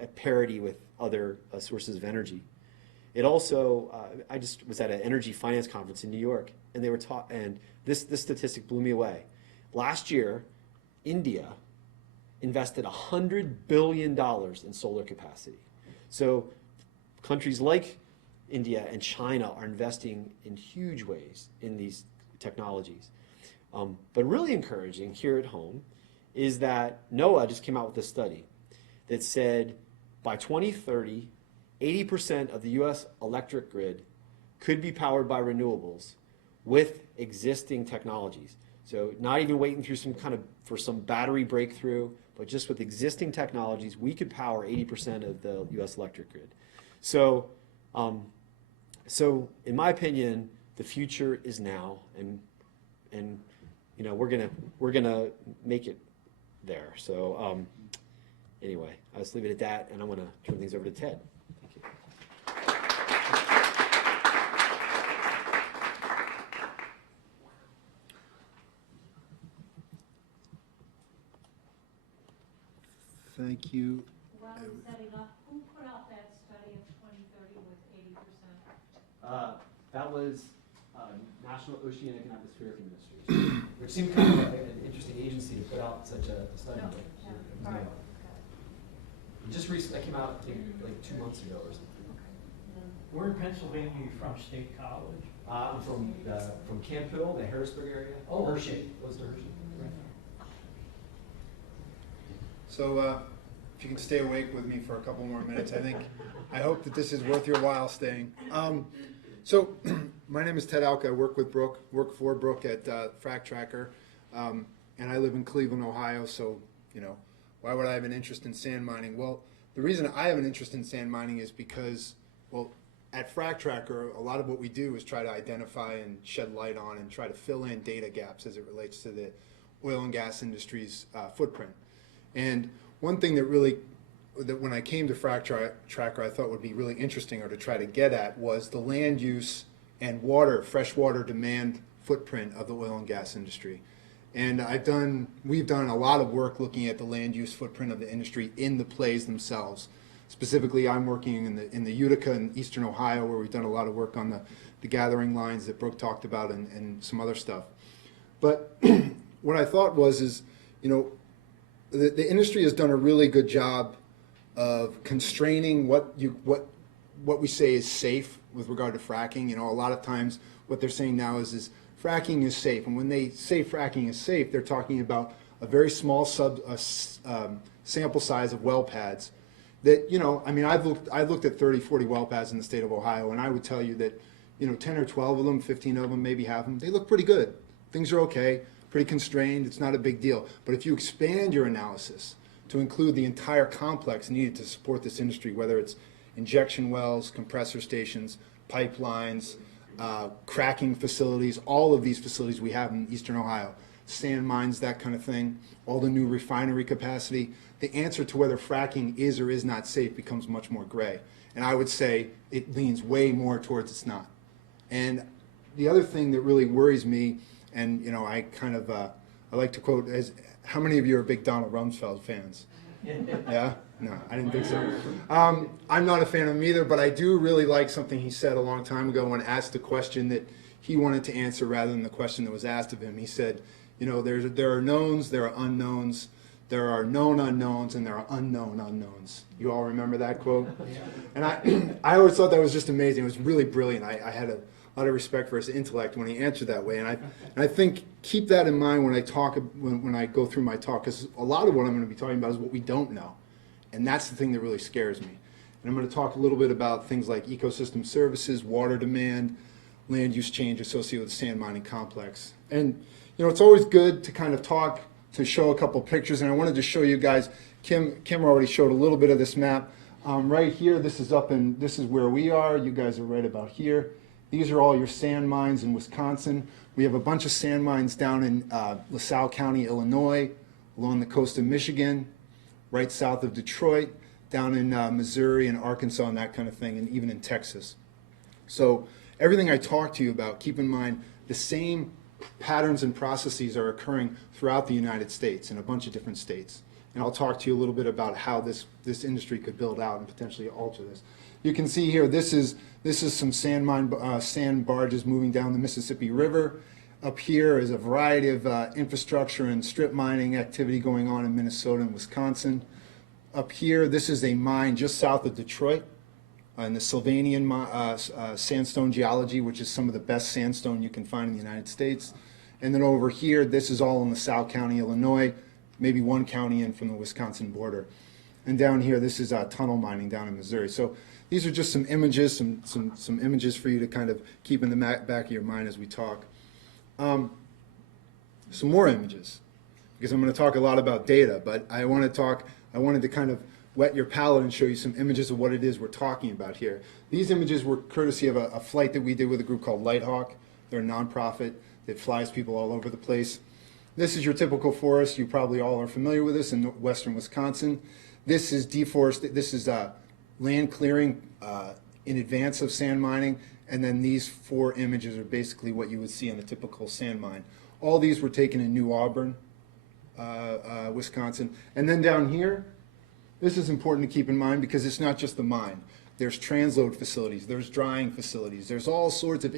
at parity with other sources of energy. It also, I just was at an energy finance conference in New York, and they were and this statistic blew me away. Last year, India invested $100 billion in solar capacity. So countries like India and China are investing in huge ways in these technologies. But really encouraging here at home is that NOAA just came out with a study that said by 2030, 80% of the US electric grid could be powered by renewables with existing technologies. So not even waiting through for some battery breakthrough, but just with existing technologies, we could power 80% of the U.S. electric grid. So, so in my opinion, the future is now, and you know, we're gonna make it there. So anyway, I'll just leave it at that, and I want to turn things over to Ted. Thank you. Thank you. While he's setting up, who put out that study of 2030 with 80%? That was National Oceanic and Atmospheric Administration, which seemed kind of like an interesting agency to put out such a study. No, yeah, all right, Just recently, that came out I think, like 2 months ago or something. Where in Pennsylvania are you from, State College? I'm from Camp Hill, the Harrisburg area. Oh, Hershey. Close to Hershey. So if you can stay awake with me for a couple more minutes, I hope that this is worth your while staying. So my name is Ted Alka. I work with Brooke, work for Brooke at Frac Tracker, and I live in Cleveland, Ohio. So, you know, why would I have an interest in sand mining? Well, the reason I have an interest in sand mining is because, well, at Frac Tracker, a lot of what we do is try to identify and shed light on and try to fill in data gaps as it relates to the oil and gas industry's footprint. And one thing that when I came to Frac Tracker, I thought would be really interesting or to try to get at was the land use and freshwater demand footprint of the oil and gas industry. And we've done a lot of work looking at the land use footprint of the industry in the plays themselves. Specifically, I'm working in the Utica in eastern Ohio, where we've done a lot of work on the gathering lines that Brooke talked about and some other stuff. But what I thought is, you know, the industry has done a really good job of constraining what we say is safe with regard to fracking. You know, a lot of times what they're saying now is fracking is safe, and when they say fracking is safe, they're talking about a very small sample size of well pads. That, you know, I mean, I've looked at 30, 40 well pads in the state of Ohio, and I would tell you that, you know, 10 or 12 of them, 15 of them, maybe half of them, they look pretty good. Things are okay, pretty constrained. It's not a big deal. But if you expand your analysis to include the entire complex needed to support this industry, whether it's injection wells, compressor stations, pipelines, cracking facilities, all of these facilities we have in eastern Ohio, sand mines, that kind of thing, all the new refinery capacity, the answer to whether fracking is or is not safe becomes much more gray. And I would say it leans way more towards it's not. And the other thing that really worries me, and you know, I like to quote, as how many of you are big Donald Rumsfeld fans? Yeah? No, I didn't think so. I'm not a fan of him either, but I do really like something he said a long time ago when asked a question that he wanted to answer rather than the question that was asked of him. He said, you know, there are knowns, there are unknowns, there are known unknowns, and there are unknown unknowns. You all remember that quote? And I always thought that was just amazing. It was really brilliant. I had a lot of respect for his intellect when he answered that way. And I think keep that in mind when I talk, when I go through my talk, because a lot of what I'm going to be talking about is what we don't know. And that's the thing that really scares me. And I'm going to talk a little bit about things like ecosystem services, water demand, land use change associated with the sand mining complex. And, you know, it's always good to kind of talk, to show a couple pictures. And I wanted to show you guys, Kim already showed a little bit of this map. Right here, this is where we are. You guys are right about here. These are all your sand mines in Wisconsin. We have a bunch of sand mines down in LaSalle County, Illinois, along the coast of Michigan, right south of Detroit, down in Missouri and Arkansas and that kind of thing, and even in Texas. So everything I talk to you about, keep in mind the same patterns and processes are occurring throughout the United States in a bunch of different states. And I'll talk to you a little bit about how this industry could build out and potentially alter this. You can see here, this is some sand barges moving down the Mississippi River. Up here is a variety of infrastructure and strip mining activity going on in Minnesota and Wisconsin. Up here, this is a mine just south of Detroit in the Sylvanian sandstone geology, which is some of the best sandstone you can find in the United States. And then over here, this is all in LaSalle County, Illinois, maybe one county in from the Wisconsin border. And down here, this is tunnel mining down in Missouri. So these are just some images, some images for you to kind of keep in the back of your mind as we talk. some more images, because I'm going to talk a lot about data, but I wanted to kind of whet your palate and show you some images of what it is we're talking about here. These images were courtesy of a flight that we did with a group called Lighthawk. They're a nonprofit that flies people all over the place. This is your typical forest. You probably all are familiar with this in western Wisconsin. This is This is land clearing in advance of sand mining, and then these 4 images are basically what you would see on a typical sand mine. All these were taken in New Auburn, Wisconsin. And then down here, this is important to keep in mind because it's not just the mine. There's transload facilities, there's drying facilities, there's all sorts of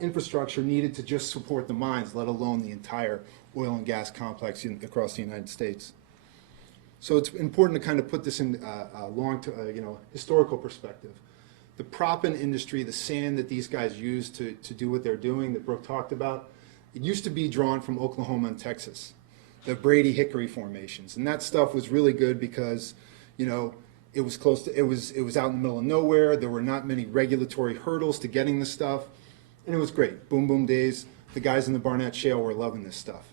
infrastructure needed to just support the mines, let alone the entire oil and gas complex across the United States. So it's important to kind of put this in a historical perspective. The proppant industry, the sand that these guys use to do what they're doing, that Brooke talked about, it used to be drawn from Oklahoma and Texas, the Brady Hickory formations, and that stuff was really good because, it was close to, it was out in the middle of nowhere. There were not many regulatory hurdles to getting the stuff, and it was great. Boom, boom days. The guys in the Barnett Shale were loving this stuff.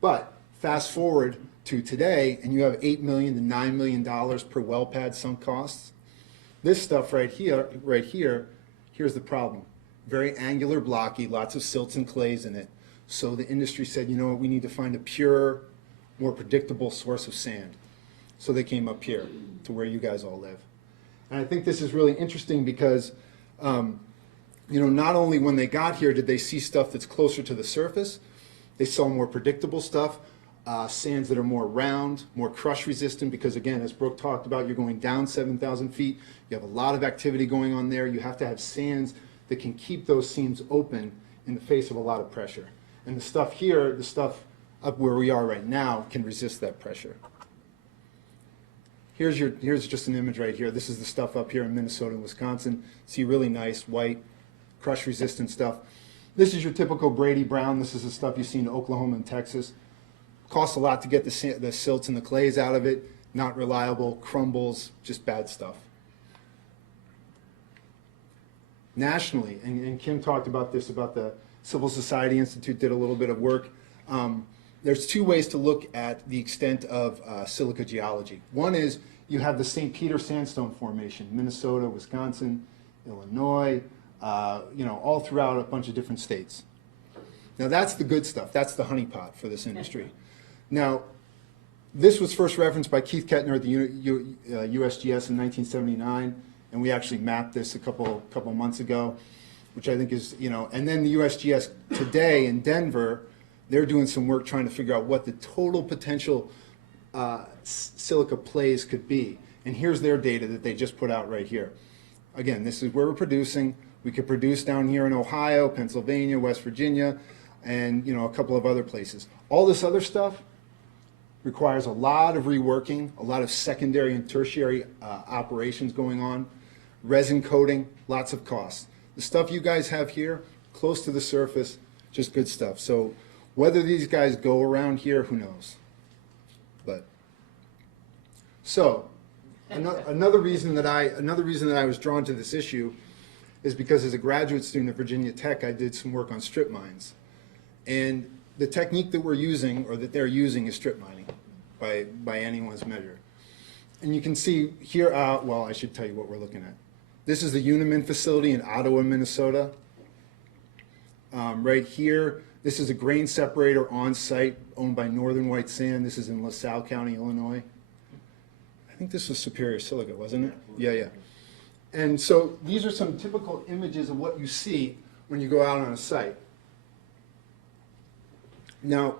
But fast forward to today, and you have $8 million to $9 million per well pad sunk costs. This stuff right here, here's the problem. Very angular, blocky, lots of silts and clays in it. So the industry said, you know what, we need to find a pure, more predictable source of sand. So they came up here to where you guys all live. And I think this is really interesting because, not only when they got here did they see stuff that's closer to the surface, they saw more predictable stuff, sands that are more round, more crush resistant, because again, as Brooke talked about, you're going down 7,000 feet. You have a lot of activity going on there. You have to have sands that can keep those seams open in the face of a lot of pressure. And the stuff here, the stuff up where we are right now, can resist that pressure. Here's just an image right here. This is the stuff up here in Minnesota and Wisconsin. See really nice, white, crush-resistant stuff. This is your typical Brady Brown. This is the stuff you see in Oklahoma and Texas. Costs a lot to get the silts and the clays out of it. Not reliable, crumbles, just bad stuff. Nationally, and Kim talked about this, about the Civil Society Institute did a little bit of work. There's 2 ways to look at the extent of silica geology. One is you have the St. Peter Sandstone Formation, Minnesota, Wisconsin, Illinois, all throughout a bunch of different states. Now that's the good stuff. That's the honeypot for this industry. Now, this was first referenced by Keith Kettner at the USGS in 1979, and we actually mapped this a couple months ago, which I think is, and then the USGS today in Denver, they're doing some work trying to figure out what the total potential silica plays could be. And here's their data that they just put out right here. Again, this is where we're producing. We could produce down here in Ohio, Pennsylvania, West Virginia, and a couple of other places. All this other stuff requires a lot of reworking, a lot of secondary and tertiary operations going on, resin coating, lots of costs. The stuff you guys have here, close to the surface, just good stuff. So whether these guys go around here, who knows? But so another reason that I was drawn to this issue is because as a graduate student at Virginia Tech, I did some work on strip mines, and the technique that we're using, or that they're using, is strip mining by anyone's measure. And you can see here, well, I should tell you what we're looking at. This is the Unimin facility in Ottawa, Minnesota. Right here, this is a grain separator on site owned by Northern White Sand. This is in LaSalle County, Illinois. I think this was Superior Silica, wasn't it? Yeah. And so these are some typical images of what you see when you go out on a site. Now,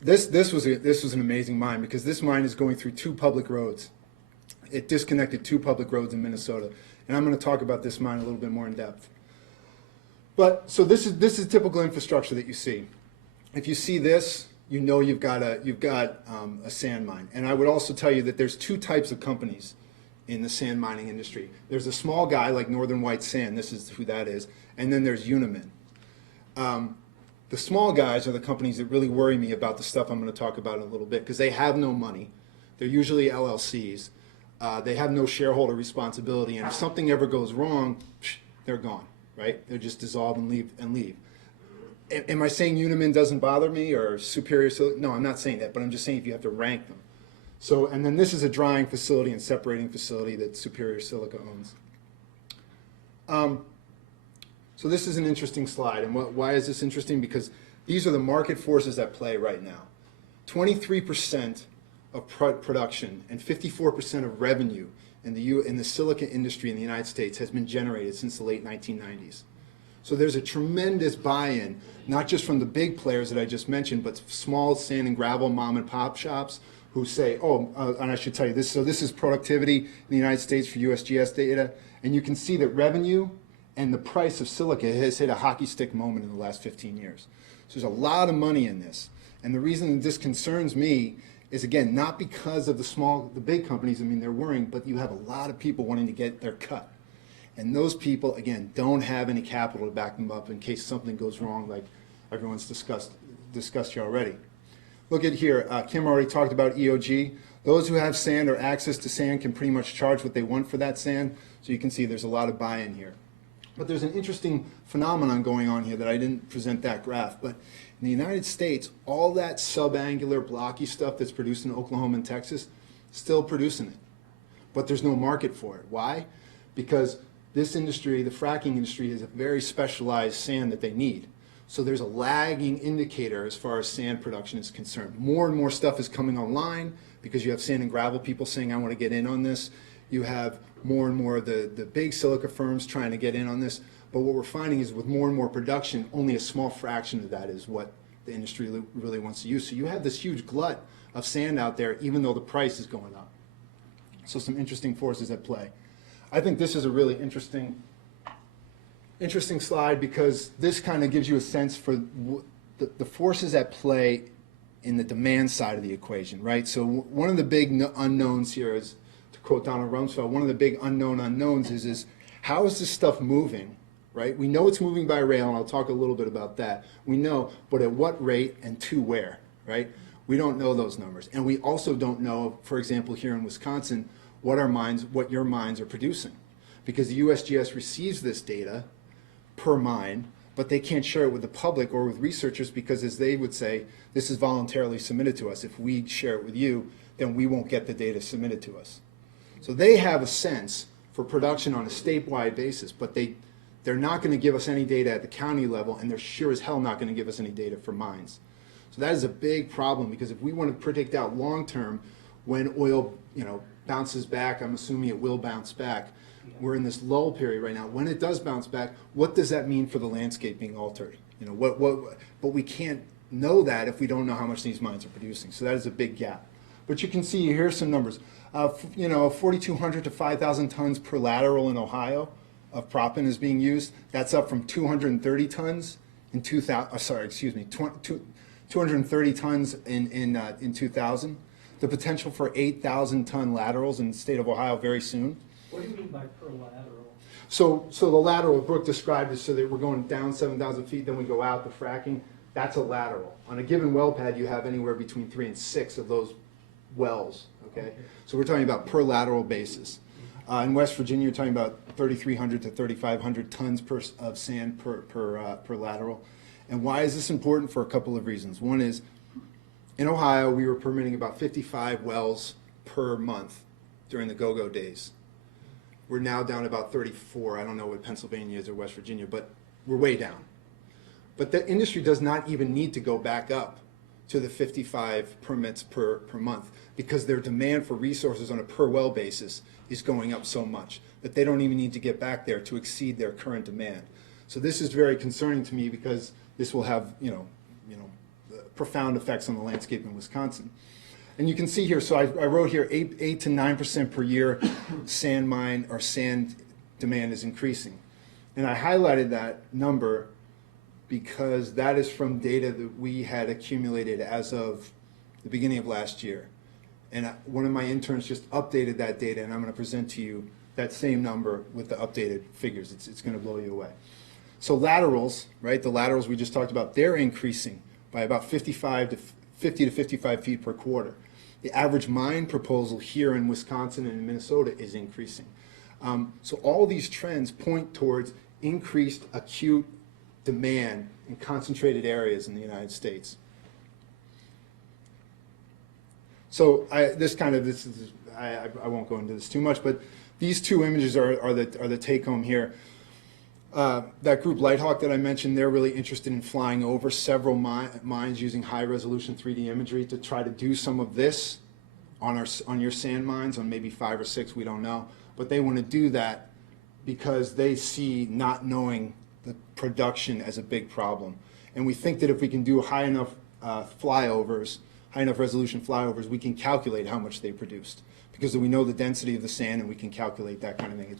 this was an amazing mine, because this mine is going through 2 public roads. It disconnected 2 public roads in Minnesota, and I'm going to talk about this mine a little bit more in depth. But so this is typical infrastructure that you see. If you see this, you know you've got a sand mine. And I would also tell you that there's 2 types of companies in the sand mining industry. There's a small guy like Northern White Sand. This is who that is. And then there's Unimin. The small guys are the companies that really worry me about the stuff I'm going to talk about in a little bit, because they have no money. They're usually LLCs. They have no shareholder responsibility, and if something ever goes wrong, they're gone, right? They're just dissolve and leave. Am I saying Unimin doesn't bother me or Superior Silica? No, I'm not saying that, but I'm just saying if you have to rank them. So, and then this is a drying facility and separating facility that Superior Silica owns. So this is an interesting slide, and why is this interesting? Because these are the market forces at play right now. 23% of production and 54% of revenue in the silica industry in the United States has been generated since the late 1990s. So there's a tremendous buy-in, not just from the big players that I just mentioned, but small sand and gravel mom and pop shops who say, oh, and I should tell you this, so this is productivity in the United States for USGS data, and you can see that revenue and the price of silica has hit a hockey stick moment in the last 15 years. So there's a lot of money in this. And the reason that this concerns me is, again, not because of the big companies, I mean, they're worrying, but you have a lot of people wanting to get their cut. And those people, again, don't have any capital to back them up in case something goes wrong, like everyone's discussed here already. Look at here, Kim already talked about EOG. Those who have sand or access to sand can pretty much charge what they want for that sand. So you can see there's a lot of buy-in here. But there's an interesting phenomenon going on here that I didn't present that graph. But in the United States, all that subangular blocky stuff that's produced in Oklahoma and Texas, still producing it. But there's no market for it. Why? Because this industry, the fracking industry, is a very specialized sand that they need. So there's a lagging indicator as far as sand production is concerned. More and more stuff is coming online because you have sand and gravel people saying, I want to get in on this. You have more and more of the big silica firms trying to get in on this. But what we're finding is with more and more production, only a small fraction of that is what the industry really wants to use. So you have this huge glut of sand out there, even though the price is going up. So some interesting forces at play. I think this is a really interesting slide because this kind of gives you a sense for the forces at play in the demand side of the equation, right? So one of the big unknowns here is, to quote Donald Rumsfeld, one of the big unknowns is how is this stuff moving, right? We know it's moving by rail, and I'll talk a little bit about that. We know, but at what rate and to where, right? We don't know those numbers. And we also don't know, for example, here in Wisconsin, what your mines are producing. Because the USGS receives this data per mine, but they can't share it with the public or with researchers because, as they would say, this is voluntarily submitted to us. If we share it with you, then we won't get the data submitted to us. So they have a sense for production on a statewide basis, but they're not going to give us any data at the county level, and they're sure as hell not going to give us any data for mines. So that is a big problem because if we want to predict out long term when oil, bounces back, I'm assuming it will bounce back. We're in this lull period right now. When it does bounce back, what does that mean for the landscape being altered? But we can't know that if we don't know how much these mines are producing. So that is a big gap. But you can see here's some numbers. 4,200 to 5,000 tons per lateral in Ohio of proppant is being used. That's up from 230 tons in 230 tons in 2000. The potential for 8,000 ton laterals in the state of Ohio very soon. What do you mean by per lateral? So the lateral Brooke described is so that we're going down 7,000 feet, then we go out the fracking. That's a lateral. On a given well pad, you have anywhere between 3 and 6 of those wells. Okay, so we're talking about per lateral basis. In West Virginia, you're talking about 3,300 to 3,500 tons of sand per lateral. And why is this important? For a couple of reasons. One is, in Ohio, we were permitting about 55 wells per month during the go-go days. We're now down to about 34. I don't know what Pennsylvania is or West Virginia, but we're way down. But the industry does not even need to go back up to the 55 permits per month because their demand for resources on a per well basis is going up so much that they don't even need to get back there to exceed their current demand. So this is very concerning to me because this will have profound effects on the landscape in Wisconsin. And you can see here, so I wrote here 8 to 9% per year sand mine or sand demand is increasing. And I highlighted that number because that is from data that we had accumulated as of the beginning of last year. And one of my interns just updated that data, and I'm going to present to you that same number with the updated figures. It's going to blow you away. So laterals, right, the laterals we just talked about, they're increasing by about 50 to 55 feet per quarter. The average mine proposal here in Wisconsin and in Minnesota is increasing. So all these trends point towards increased acute demand in concentrated areas in the United States. So I won't go into this too much, but these two images are the take home here. That group Lighthawk that I mentioned, they're really interested in flying over several mines using high resolution 3D imagery to try to do some of this on your sand mines, on maybe 5 or 6, we don't know. But they want to do that because they see not knowing the production as a big problem. And we think that if we can do high enough flyovers, high enough resolution flyovers, we can calculate how much they produced, because we know the density of the sand and we can calculate that kind of thing.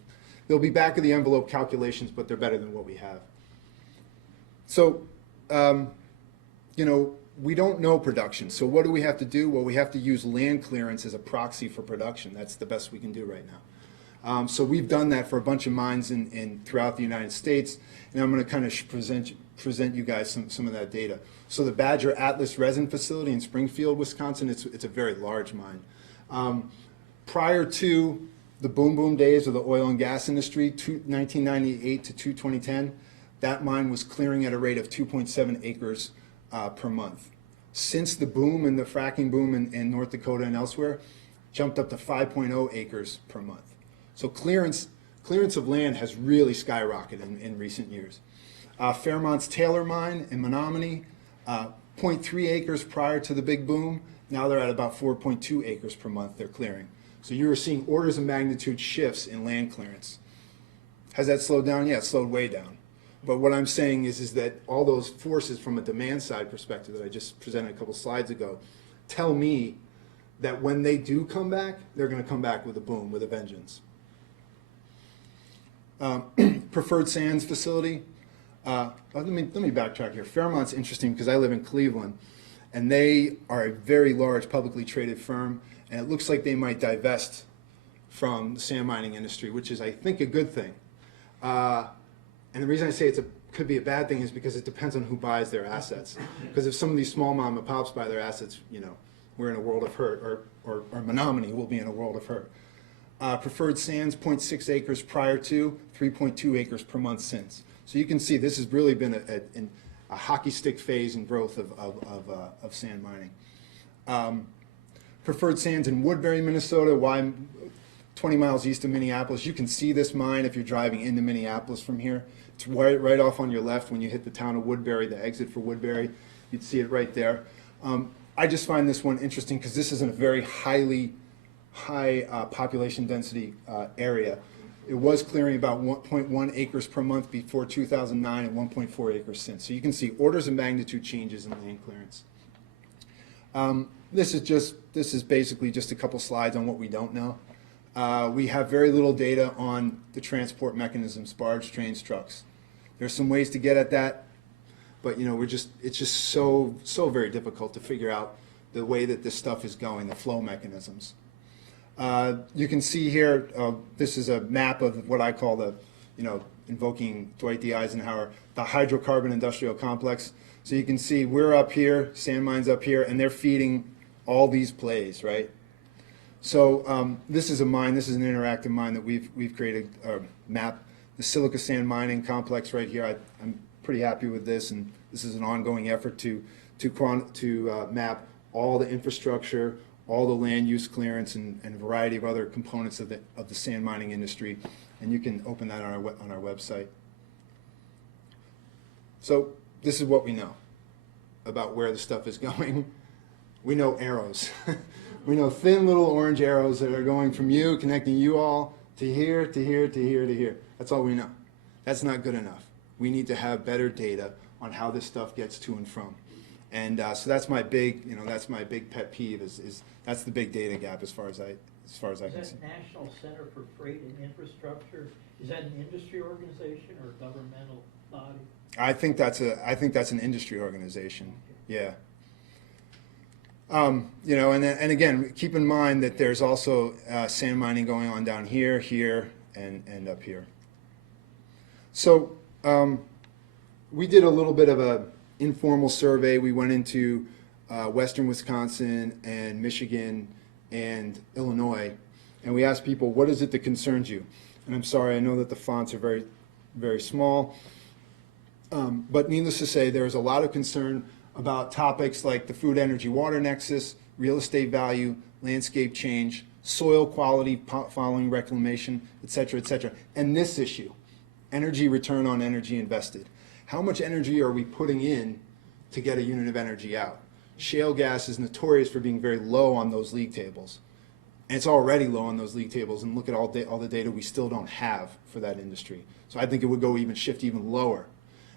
They'll be back of the envelope calculations, but they're better than what we have. So, we don't know production. So what do we have to do? Well, we have to use land clearance as a proxy for production. That's the best we can do right now. So we've done that for a bunch of mines throughout the United States, and I'm going to kind of present you guys some of that data. So the Badger Atlas Resin Facility in Springfield, Wisconsin, it's a very large mine. Prior to the boom days of the oil and gas industry, 1998 to 2010, that mine was clearing at a rate of 2.7 acres per month. Since the boom and the fracking boom in North Dakota and elsewhere, jumped up to 5.0 acres per month. So clearance of land has really skyrocketed in recent years. Fairmont's Taylor Mine in Menominee, 0.3 acres prior to the big boom. Now they're at about 4.2 acres per month they're clearing. So you are seeing orders of magnitude shifts in land clearance. Has that slowed down? Yeah, it slowed way down. But what I'm saying is that all those forces from a demand side perspective that I just presented a couple slides ago tell me that when they do come back, they're going to come back with a boom, with a vengeance. Preferred Sands Facility. Let me backtrack here. Fairmont's interesting because I live in Cleveland, and they are a very large publicly traded firm, and it looks like they might divest from the sand mining industry, which is, I think, a good thing. And the reason I say could be a bad thing is because it depends on who buys their assets. Because if some of these small mom and pops buy their assets, we're in a world of hurt, or Menominee will be in a world of hurt. Preferred Sands, 0.6 acres prior to, 3.2 acres per month since. So you can see this has really been a hockey stick phase in growth of sand mining. Preferred Sands in Woodbury, Minnesota, 20 miles east of Minneapolis. You can see this mine if you're driving into Minneapolis from here. It's right off on your left when you hit the town of Woodbury, the exit for Woodbury. You'd see it right there. I just find this one interesting because this is in a very high population density area. It was clearing about 1.1 acres per month before 2009 and 1.4 acres since. So you can see orders of magnitude changes in land clearance. This is basically just a couple slides on what we don't know. We have very little data on the transport mechanisms, barge, trains, trucks. There's some ways to get at that, but it's just so very difficult to figure out the way that this stuff is going, the flow mechanisms. You can see here, this is a map of what I call the, invoking Dwight D. Eisenhower, the hydrocarbon industrial complex. So you can see we're up here, sand mines up here, and they're feeding all these plays, right? So this is a mine, this is an interactive mine that we've created a map, the silica sand mining complex right here. I'm pretty happy with this, and this is an ongoing effort to map all the infrastructure, all the land use clearance, and a variety of other components of the sand mining industry, and you can open that on our website. So this is what we know about where the stuff is going. We know arrows. We know thin little orange arrows that are going from you, connecting you all to here, to here, to here, to here. That's all we know. That's not good enough. We need to have better data on how this stuff gets to and from. And so that's my big, pet peeve is that's the big data gap as far as I can see. Is that National Center for Freight and Infrastructure? Is that an industry organization or a governmental body? I think that's an industry organization. Yeah. And again, keep in mind that there's also sand mining going on down here, and up here. So we did a little bit of a informal survey. We went into western Wisconsin and Michigan and Illinois, and we asked people, what is it that concerns you? And I'm sorry, I know that the fonts are very, very small. But needless to say, there's a lot of concern about topics like the food, energy, water nexus, real estate value, landscape change, soil quality following reclamation, et cetera, and this issue, energy return on energy invested. How much energy are we putting in to get a unit of energy out? Shale gas is notorious for being very low on those league tables. And it's already low on those league tables, and look at all the data we still don't have for that industry. So I think it would shift even lower.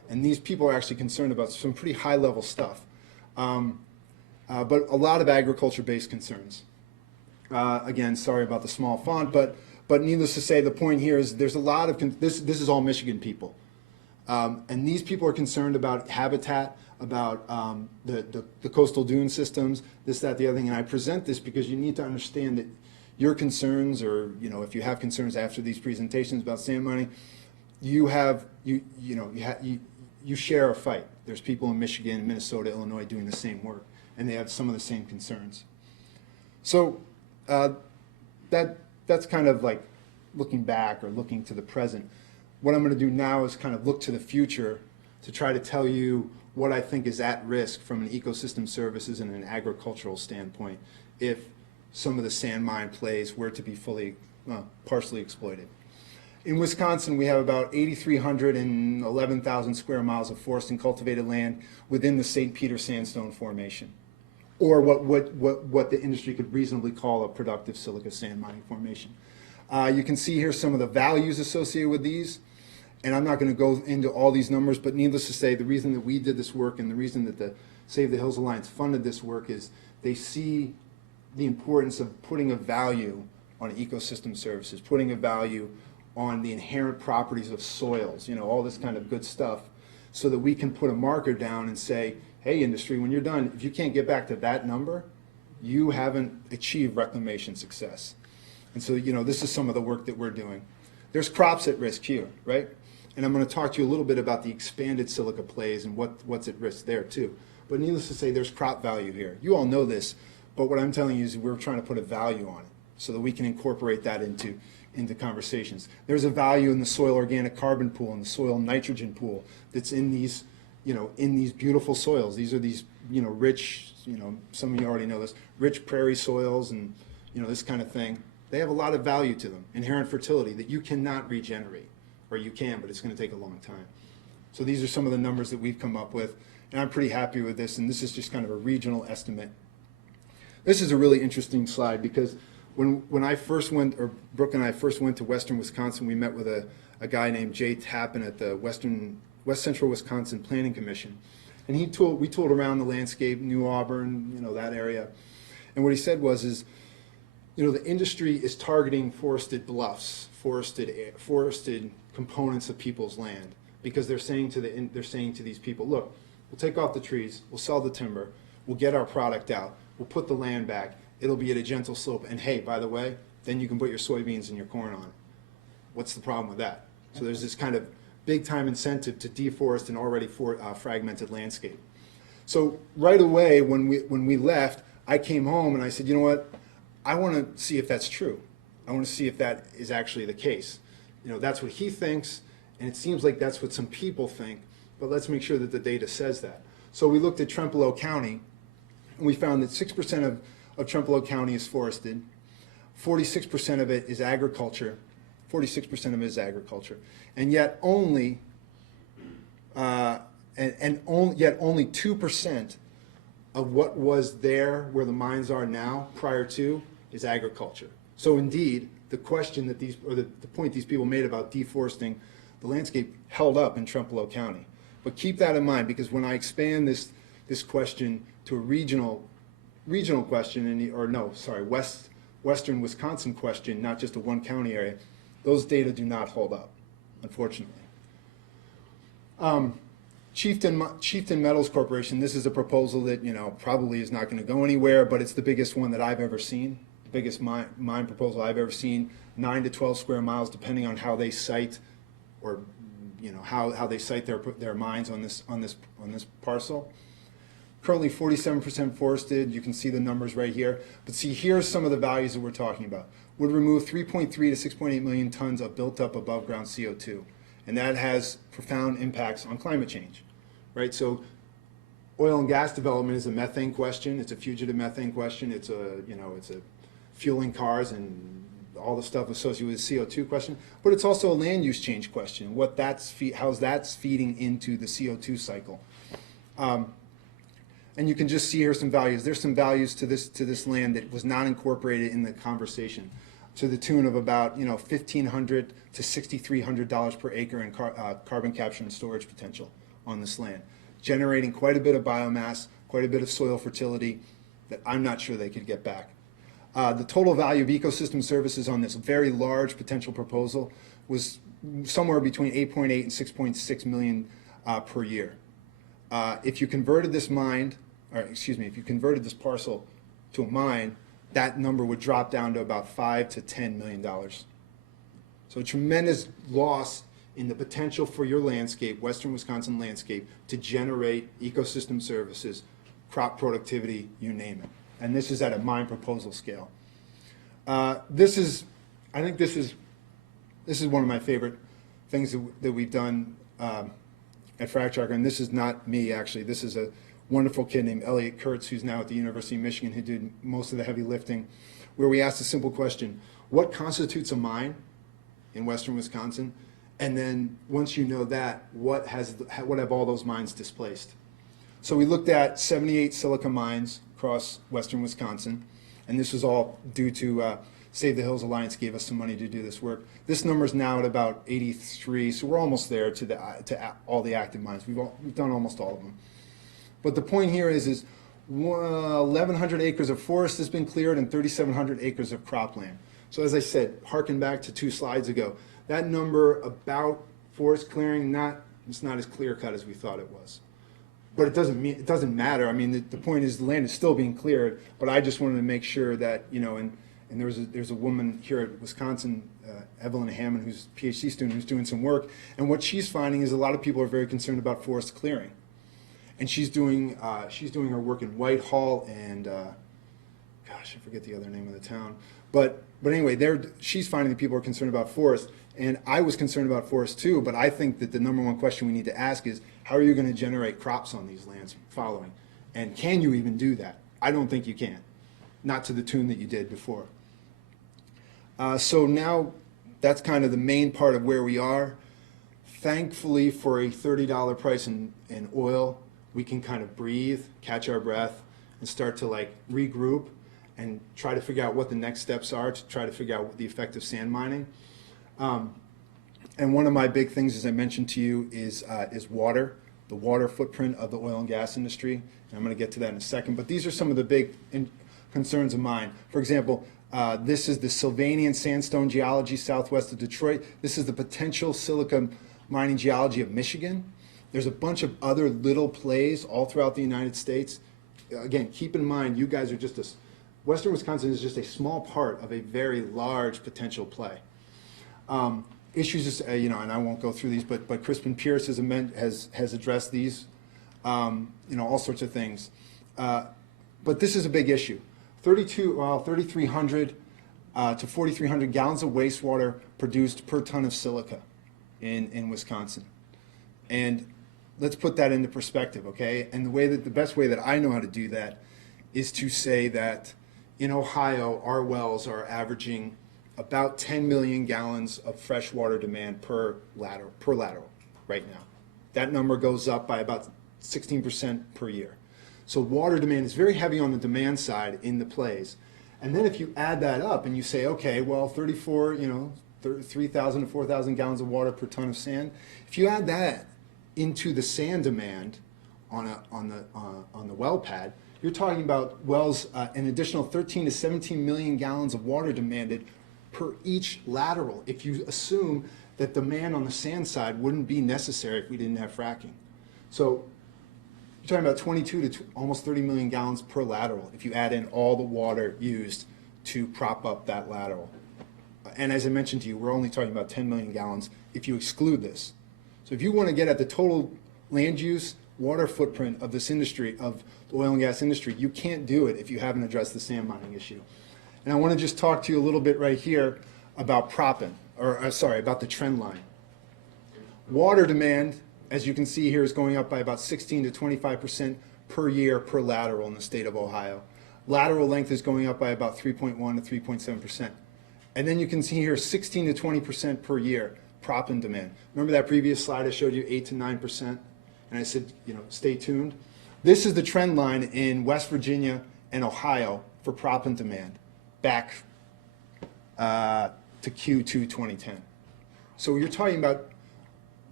And these people are actually concerned about some pretty high level stuff. But a lot of agriculture-based concerns. Again, sorry about the small font, but needless to say, the point here is there's a lot of, this is all Michigan people. And these people are concerned about habitat, about the coastal dune systems, this, that, the other thing. And I present this because you need to understand that your concerns, or if you have concerns after these presentations about sand mining, you share a fight. There's people in Michigan, Minnesota, Illinois doing the same work, and they have some of the same concerns. So that's kind of like looking back or looking to the present. What I'm going to do now is kind of look to the future to try to tell you what I think is at risk from an ecosystem services and an agricultural standpoint if some of the sand mine plays were to be partially exploited. In Wisconsin, we have about 8,300 and 11,000 square miles of forest and cultivated land within the St. Peter Sandstone Formation, or what the industry could reasonably call a productive silica sand mining formation. You can see here some of the values associated with these, and I'm not going to go into all these numbers, but needless to say, the reason that we did this work and the reason that the Save the Hills Alliance funded this work is they see the importance of putting a value on ecosystem services, putting a value on the inherent properties of soils, all this kind of good stuff, so that we can put a marker down and say, hey, industry, when you're done, if you can't get back to that number, you haven't achieved reclamation success. And so, this is some of the work that we're doing. There's crops at risk here, right? And I'm going to talk to you a little bit about the expanded silica plays and what's at risk there too. But needless to say, there's crop value here. You all know this, but what I'm telling you is we're trying to put a value on it so that we can incorporate that into conversations. There's a value in the soil organic carbon pool and the soil nitrogen pool that's in these, in these beautiful soils. These are these, rich, some of you already know this, rich prairie soils and, this kind of thing. They have a lot of value to them, inherent fertility that you cannot regenerate, or you can, but it's going to take a long time. So these are some of the numbers that we've come up with, and I'm pretty happy with this, and this is just kind of a regional estimate. This is a really interesting slide because when I first went, or Brooke and I first went to Western Wisconsin, we met with a guy named Jay Tappan at the West Central Wisconsin Planning Commission. And we toured around the landscape, New Auburn, that area. And what he said was, the industry is targeting forested bluffs, forested components of people's land, because they're saying to these people, look, we'll take off the trees, we'll sell the timber, we'll get our product out, we'll put the land back, it'll be at a gentle slope, and hey, by the way, then you can put your soybeans and your corn on. What's the problem with that? So there's this kind of big time incentive to deforest an already fragmented landscape. So right away when we left, I came home and I said, you know what, I want to see if that's true. I want to see if that is actually the case. That's what he thinks, and it seems like that's what some people think, but let's make sure that the data says that. So we looked at Trempealeau County, and we found that 6% of Trempealeau County is forested, 46% of it is agriculture, and yet only 2% of what was there where the mines are now prior to is agriculture. So indeed, the question that the point these people made about deforesting the landscape held up in Trempealeau County. But keep that in mind, because when I expand this question to a regional question, Western Wisconsin question, not just a one county area, those data do not hold up, unfortunately. Chieftain Metals Corporation, this is a proposal that probably is not going to go anywhere, but it's the biggest one that I've ever seen, the biggest mine proposal I've ever seen, 9 to 12 square miles, depending on how they cite, or how they cite their mines on this parcel. Currently 47% forested. You can see the numbers right here. But see, here's some of the values that we're talking about. Would remove 3.3 to 6.8 million tons of built up above ground CO2. and that has profound impacts on climate change, right? So oil and gas development is a methane question. It's a fugitive methane question. It's a fueling cars and all the stuff associated with the CO2 question. But it's also a land use change question. How's that's feeding into the CO2 cycle? And you can just see here some values. There's some values to this land that was not incorporated in the conversation, to the tune of about $1,500 to $6,300 per acre in carbon capture and storage potential on this land, generating quite a bit of biomass, quite a bit of soil fertility that I'm not sure they could get back. The total value of ecosystem services on this very large potential proposal was somewhere between 8.8 and 6.6 million per year. If you converted this if you converted this parcel to a mine, that number would drop down to about $5 to $10 million. So a tremendous loss in the potential for your landscape, Western Wisconsin landscape, to generate ecosystem services, crop productivity, you name it. And this is at a mine proposal scale. I think this is one of my favorite things that we've done at Frac, and this is not me actually. This is a wonderful kid named Elliot Kurtz, who's now at the University of Michigan, who did most of the heavy lifting, where we asked a simple question: what constitutes a mine in Western Wisconsin? And then once you know that, what have all those mines displaced? So we looked at 78 silica mines across Western Wisconsin, and this was all due to Save the Hills Alliance gave us some money to do this work. This number is now at about 83, so we're almost there to all the active mines. We've done almost all of them. But the point here is 1,100 acres of forest has been cleared and 3,700 acres of cropland. So as I said, harken back to 2 slides ago, that number about forest clearing, it's not as clear cut as we thought it was. But it doesn't matter. I mean, the point is the land is still being cleared, but I just wanted to make sure that, and there's a woman here at Wisconsin, Evelyn Hammond, who's a PhD student, who's doing some work, and what she's finding is a lot of people are very concerned about forest clearing. And she's doing her work in Whitehall and, gosh, I forget the other name of the town. But anyway, she's finding that people are concerned about forest, and I was concerned about forest too, but I think that the number one question we need to ask is, how are you going to generate crops on these lands following? And can you even do that? I don't think you can. Not to the tune that you did before. So now that's kind of the main part of where we are. Thankfully, for a $30 price in oil, we can kind of breathe, catch our breath, and start to regroup and try to figure out what the next steps are to try to figure out what the effect of sand mining. And one of my big things, as I mentioned to you, is water, the water footprint of the oil and gas industry. And I'm going to get to that in a second. But these are some of the big concerns of mine. For example, this is the Sylvanian sandstone geology southwest of Detroit. This is the potential silica mining geology of Michigan. There's a bunch of other little plays all throughout the United States. Again, keep in mind, you guys are Western Wisconsin is just a small part of a very large potential play. Issues, and I won't go through these, but Crispin Pierce has addressed these, all sorts of things. But this is a big issue. 3,300 to 4,300 gallons of wastewater produced per ton of silica in Wisconsin. And let's put that into perspective, okay? And the best way that I know how to do that is to say that in Ohio, our wells are averaging about 10 million gallons of fresh water demand per lateral right now. That number goes up by about 16% per year. So water demand is very heavy on the demand side in the plays. And then if you add that up and you say, okay, well, 3,000 to 4,000 gallons of water per ton of sand, if you add that into the sand demand on the well pad, you're talking about wells, an additional 13 to 17 million gallons of water demanded per each lateral, if you assume that demand on the sand side wouldn't be necessary if we didn't have fracking. So you're talking about 22 to almost 30 million gallons per lateral if you add in all the water used to prop up that lateral. And as I mentioned to you, we're only talking about 10 million gallons if you exclude this. So if you want to get at the total land use, water footprint of this industry, of the oil and gas industry, you can't do it if you haven't addressed the sand mining issue. And I want to just talk to you a little bit right here about about the trend line. Water demand, as you can see here, is going up by about 16 to 25% per year per lateral in the state of Ohio. Lateral length is going up by about 3.1 to 3.7%. And then you can see here 16 to 20% per year proppant demand. Remember that previous slide I showed you 8 to 9%? And I said, stay tuned. This is the trend line in West Virginia and Ohio for proppant demand back to Q2 2010. So you're talking about,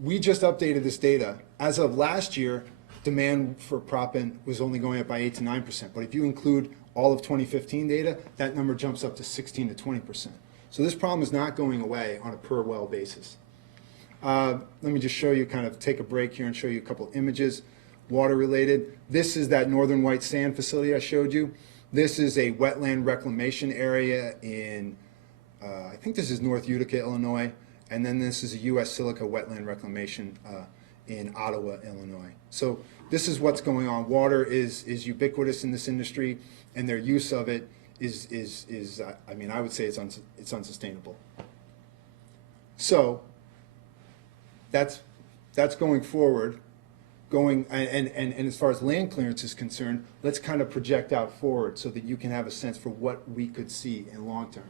we just updated this data. As of last year, demand for proppant was only going up by 8 to 9%. But if you include all of 2015 data, that number jumps up to 16 to 20%. So this problem is not going away on a per well basis. Let me just show you, kind of take a break here and show you a couple images, water related. This is that northern white sand facility I showed you. This is a wetland reclamation area in, I think this is North Utica, Illinois. And then this is a U.S. silica wetland reclamation in Ottawa, Illinois. So this is what's going on. Water is ubiquitous in this industry, and their use of it is I mean, I would say it's unsustainable. So that's going forward. And as far as land clearance is concerned, let's kind of project out forward so that you can have a sense for what we could see in long term.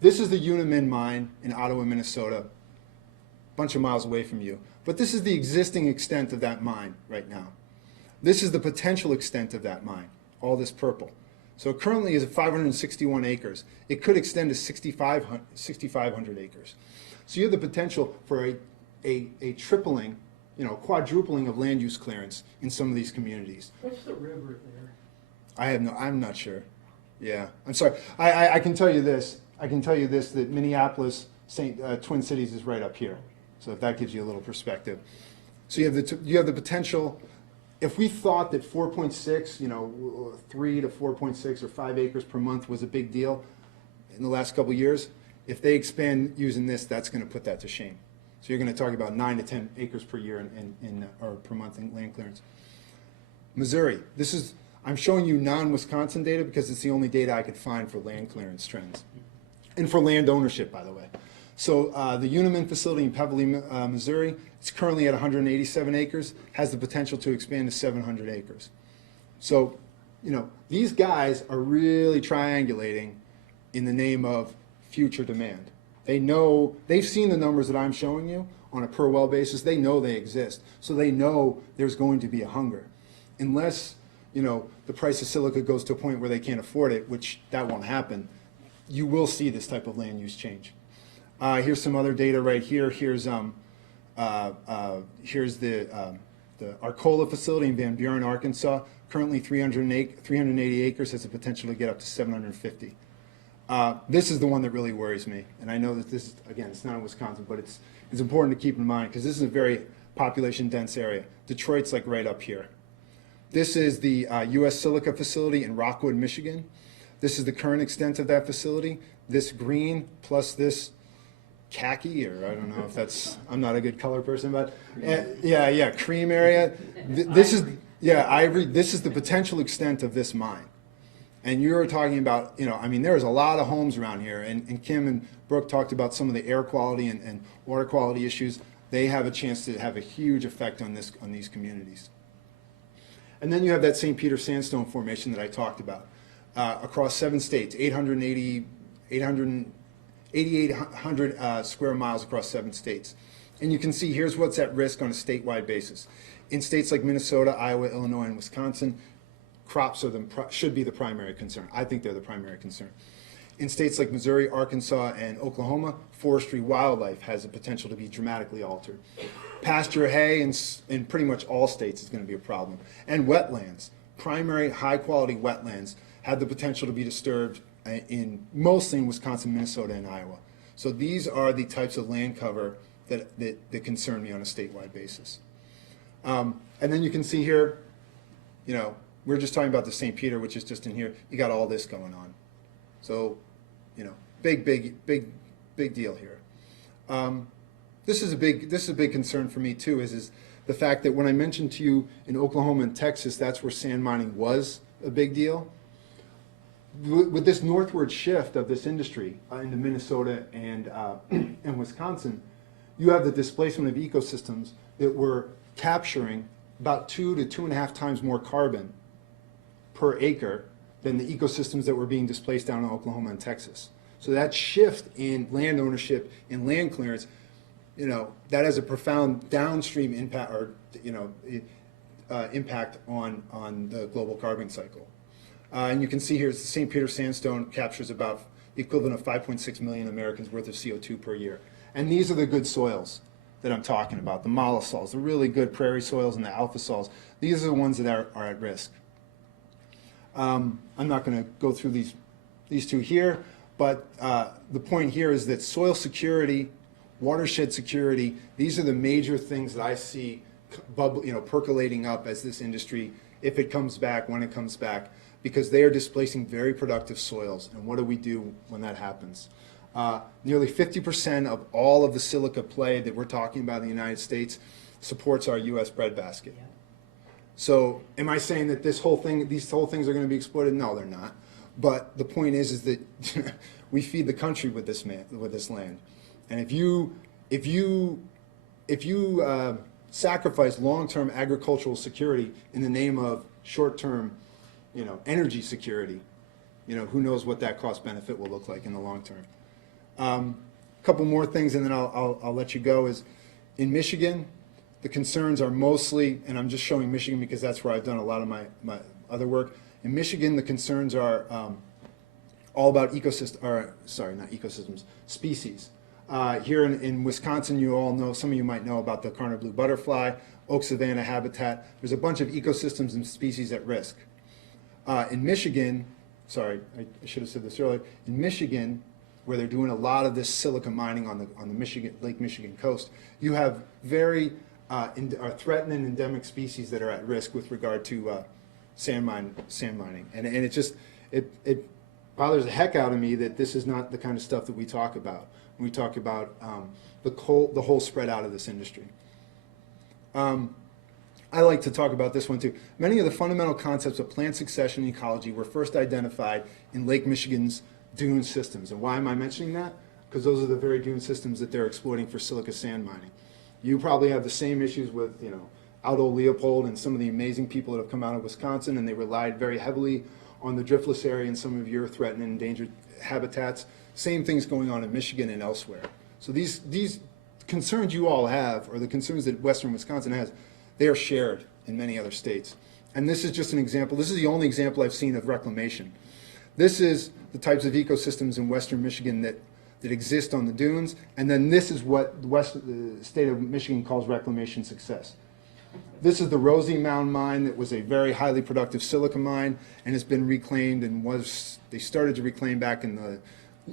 This is the Unimin mine in Ottawa, Minnesota, a bunch of miles away from you. But this is the existing extent of that mine right now. This is the potential extent of that mine, all this purple. So it currently is at 561 acres. It could extend to 6,500 acres. So you have the potential for a tripling, quadrupling of land use clearance in some of these communities. What's the river there? I'm not sure. Yeah, I'm sorry. I can tell you this. That Minneapolis, Twin Cities is right up here. So if that gives you a little perspective. So you have the potential. If we thought that 4.6, 3 to 4.6 or 5 acres per month was a big deal in the last couple of years, if they expand using this, that's going to put that to shame. So you're going to talk about 9 to 10 acres per year or per month in land clearance. Missouri, I'm showing you non-Wisconsin data because it's the only data I could find for land clearance trends. And for land ownership, by the way. So the Unimin facility in Pebbly, Missouri, it's currently at 187 acres, has the potential to expand to 700 acres. So, these guys are really triangulating in the name of future demand. They've seen the numbers that I'm showing you on a per well basis. They know they exist. So they know there's going to be a hunger. Unless, the price of silica goes to a point where they can't afford it, which that won't happen, you will see this type of land use change. Here's some other data right here. Here's the Arcola facility in Van Buren, Arkansas. Currently 380 acres, has the potential to get up to 750. This is the one that really worries me. And I know that this, again, it's not in Wisconsin, but it's important to keep in mind because this is a very population dense area. Detroit's like right up here. This is the U.S. silica facility in Rockwood, Michigan. This is the current extent of that facility. This green plus this khaki, or I don't know if that's, I'm not a good color person, but cream area. This is the potential extent of this mine. And you're talking about, there's a lot of homes around here, and Kim and Brooke talked about some of the air quality and water quality issues. They have a chance to have a huge effect on these communities. And then you have that St. Peter sandstone formation that I talked about. Across 7 states, 8,800 square miles across 7 states. And you can see here's what's at risk on a statewide basis. In states like Minnesota, Iowa, Illinois, and Wisconsin, crops should be the primary concern. I think they're the primary concern. In states like Missouri, Arkansas, and Oklahoma, forestry wildlife has the potential to be dramatically altered. Pasture hay in pretty much all states is going to be a problem. And primary high-quality wetlands have the potential to be disturbed mostly in Wisconsin, Minnesota, and Iowa. So these are the types of land cover that concern me on a statewide basis. And then you can see here, we're just talking about the St. Peter, which is just in here. You got all this going on. So, big deal here. This is a big concern for me too. Is the fact that when I mentioned to you in Oklahoma and Texas, that's where sand mining was a big deal. With this northward shift of this industry into Minnesota and Wisconsin, you have the displacement of ecosystems that were capturing about 2 to 2.5 times more carbon per acre than the ecosystems that were being displaced down in Oklahoma and Texas. So that shift in land ownership, in land clearance, that has a profound downstream impact, or impact on the global carbon cycle. And you can see here, the St. Peter sandstone captures about the equivalent of 5.6 million Americans worth of CO2 per year. And these are the good soils that I'm talking about, the mollisols, the really good prairie soils and the alpha soils. These are the ones that are at risk. I'm not going to go through these two here, but the point here is that soil security, watershed security, these are the major things that I see percolating up as this industry, if it comes back, when it comes back, because they are displacing very productive soils. And what do we do when that happens? Nearly 50% of all of the silica play that we're talking about in the United States supports our U.S. breadbasket. So am I saying that these whole things are going to be exploited? No, they're not. But the point is that we feed the country with this land. And if you sacrifice long-term agricultural security in the name of short-term, energy security, who knows what that cost benefit will look like in the long term. A couple more things, and then I'll let you go. Is in Michigan, the concerns are mostly, and I'm just showing Michigan because that's where I've done a lot of my other work. In Michigan, the concerns are all about species. Here in Wisconsin, you all know, some of you might know about the Karner blue butterfly, oak savanna habitat. There's a bunch of ecosystems and species at risk. In Michigan, sorry, I should have said this earlier. In Michigan, where they're doing a lot of this silica mining on the Lake Michigan coast, you have very threatened and endemic species that are at risk with regard to sand mining, and it bothers the heck out of me that this is not the kind of stuff that we talk about when we talk about the whole spread out of this industry. I like to talk about this one too. Many of the fundamental concepts of plant succession and ecology were first identified in Lake Michigan's dune systems. And why am I mentioning that? Because those are the very dune systems that they're exploiting for silica sand mining. You probably have the same issues with, Aldo Leopold and some of the amazing people that have come out of Wisconsin, and they relied very heavily on the driftless area and some of your threatened and endangered habitats. Same things going on in Michigan and elsewhere. So these concerns you all have, or the concerns that Western Wisconsin has, they are shared in many other states. And this is just an example. This is the only example I've seen of reclamation. This is the types of ecosystems in Western Michigan that exist on the dunes, and then this is what the state of Michigan calls reclamation success. This is the Rosie Mound mine that was a very highly productive silica mine and has been reclaimed, and they started to reclaim back in the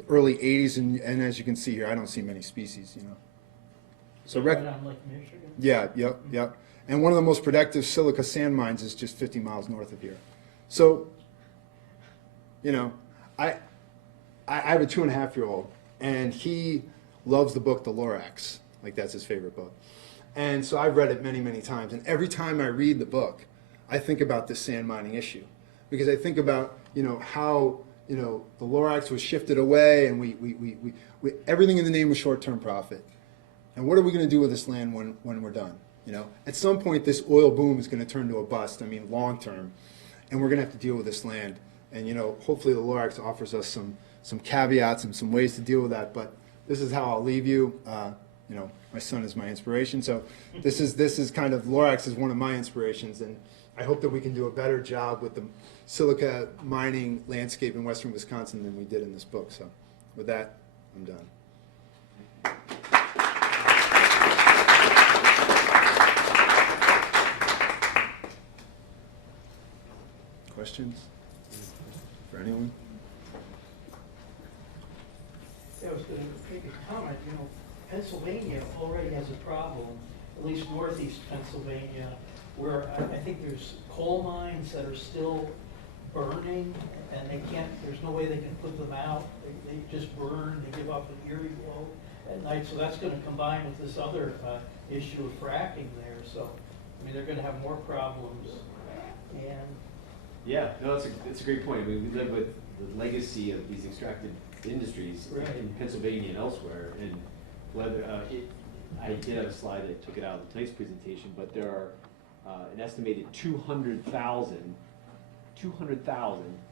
early 80s, and as you can see here, I don't see many species, So right on Lake Michigan? Yeah, yep. And one of the most productive silica sand mines is just 50 miles north of here. So, I have a 2.5-year-old, and he loves the book The Lorax. Like, that's his favorite book. And so I've read it many, many times. And every time I read the book, I think about this sand mining issue. Because I think about, how, the Lorax was shifted away, and we everything in the name of short-term profit. And what are we going to do with this land when we're done? At some point, this oil boom is going to turn to a bust, long term. And we're going to have to deal with this land. And, hopefully the Lorax offers us some caveats and some ways to deal with that. But this is how I'll leave you. My son is my inspiration. So this is kind of, Lorax is one of my inspirations. And I hope that we can do a better job with the silica mining landscape in Western Wisconsin than we did in this book. So with that, I'm done. Questions for anyone? Yeah, I was going to make a comment. Pennsylvania already has a problem, at least northeast Pennsylvania, where I think there's coal mines that are still burning, and there's no way they can put them out. They just burn, they give off an eerie glow at night. So that's going to combine with this other issue of fracking there. So, they're going to have more problems. And yeah, no, it's a great point. We live with the legacy of these extractive industries right. in Pennsylvania and elsewhere, and whether I did have a slide that took it out of tonight's presentation, but there are an estimated 200,000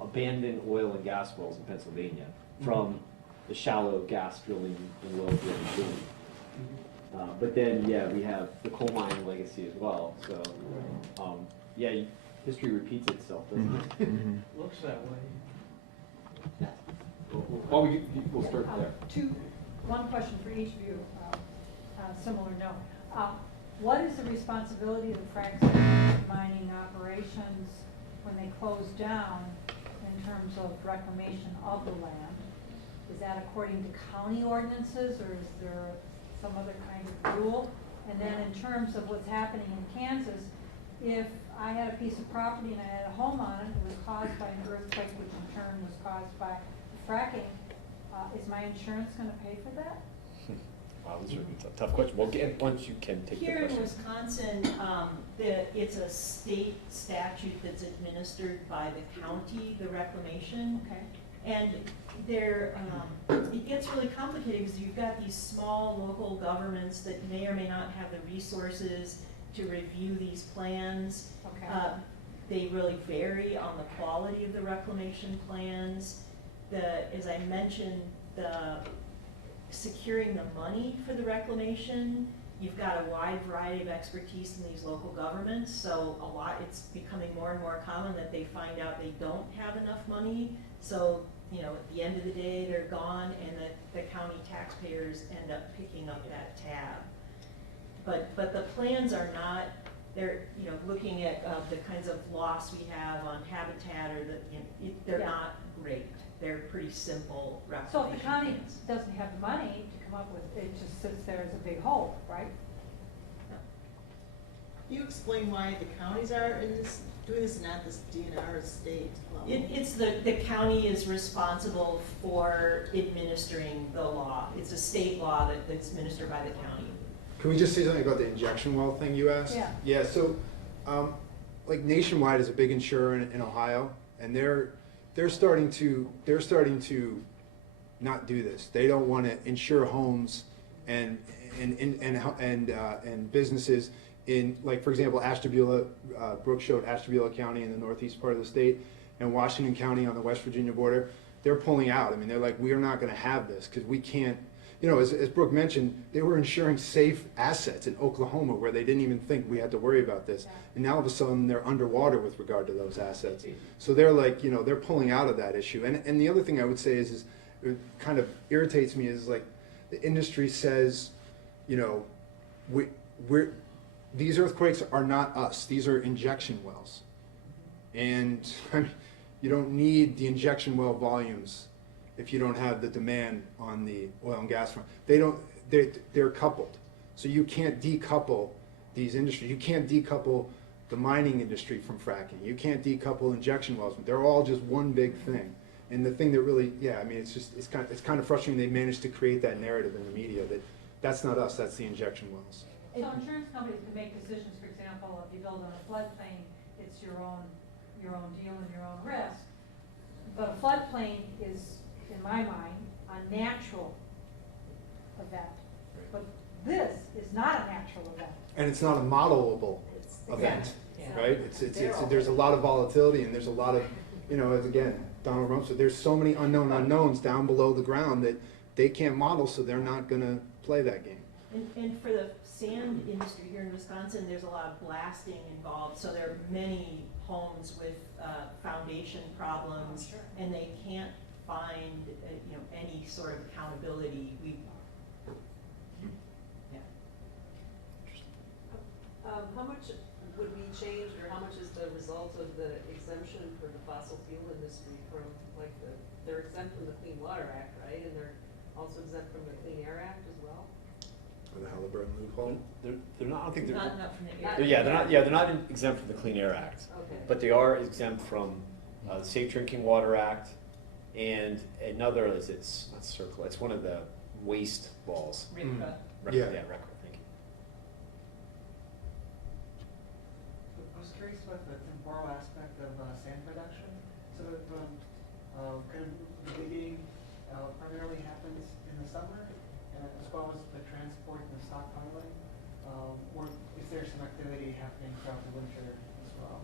abandoned oil and gas wells in Pennsylvania from the shallow gas drilling and oil drilling boom. But then, yeah, we have the coal mining legacy as well. So, yeah, history repeats itself, doesn't it? Looks that way. Well, we'll start there. One question for each of you, similar note. What is the responsibility of the frac mining operations when they close down in terms of reclamation of the land? Is that according to county ordinances, or is there some other kind of rule? And then in terms of what's happening in Kansas, if I had a piece of property and I had a home on it, it was caused by an earthquake, which in turn was caused by fracking, is my insurance gonna pay for that? Wow, these are a tough question. Well, once you can take the Here in question. Wisconsin, it's a state statute that's administered by the county, the reclamation. Okay. And there, it gets really complicated because you've got these small local governments that may or may not have the resources to review these plans. Okay. They really vary on the quality of the reclamation plans. As I mentioned, securing the money for the reclamation, you've got a wide variety of expertise in these local governments, so it's becoming more and more common that they find out they don't have enough money, so, you know, at the end of the day, they're gone, and the county taxpayers end up picking up that tab. But the plans are not, they're, you know, looking at the kinds of loss we have on habitat, or they're not great. They're pretty simple reclamation So if the county plans. doesn't have the money to come up with, it just sits there as a big hole, right? Can you explain why the counties are doing this and not this DNR state level? It's the county is responsible for administering the law. It's a state law that's administered by the county. Can we just say something about the injection well thing you asked? Yeah. Yeah, so, like Nationwide is a big insurer in Ohio, and they're starting to not do this. They don't want to insure homes and businesses in, like, for example, Ashtabula, Brooke showed Ashtabula County in the northeast part of the state, and Washington County on the West Virginia border. They're pulling out. I mean, they're like, we are not going to have this because we can't. You know, as Brooke mentioned, they were insuring safe assets in Oklahoma where they didn't even think we had to worry about this. And now all of a sudden they're underwater with regard to those assets. So they're like, you know, they're pulling out of that issue. And the other thing I would say is it kind of irritates me is like the industry says, you know, these earthquakes are not us. These are injection wells. And I mean, you don't need the injection well volumes if you don't have the demand on the oil and gas front. They're coupled. So you can't decouple these industries. You can't decouple the mining industry from fracking. You can't decouple injection wells. They're all just one big thing. And the thing that really, yeah, I mean, it's kind of frustrating they managed to create that narrative in the media that that's not us, that's the injection wells. So insurance companies can make decisions, for example, if you build on a floodplain, it's your own deal and your own risk. But a floodplain is, in my mind, a natural event. But this is not a natural event. And it's not a modelable event, right? There's a lot of volatility and there's a lot of, you know, as again, Donald Rumsfeld, there's so many unknown unknowns down below the ground that they can't model, so they're not going to play that game. And for the sand industry here in Wisconsin, there's a lot of blasting involved, so there are many homes with foundation problems, and they can't find you know, any sort of accountability. How much would we change, or how much is the result of the exemption for the fossil fuel industry from, like, they're exempt from the Clean Water Act, right? And they're also exempt from the Clean Air Act as well? Or the Halliburton loophole? They're not. I don't think they're. Not from the air. They're not. Yeah, they're not exempt from the Clean Air Act. Okay. But they are exempt from the Safe Drinking Water Act, and another is it's not circle. It's one of the waste laws. RCRA. Yeah. RCRA. Thank you. I was curious about the temporal aspect of sand production. So kind of the digging primarily happens in the summer, as well as the transport and the stockpiling? Or is there some activity happening throughout the winter as well?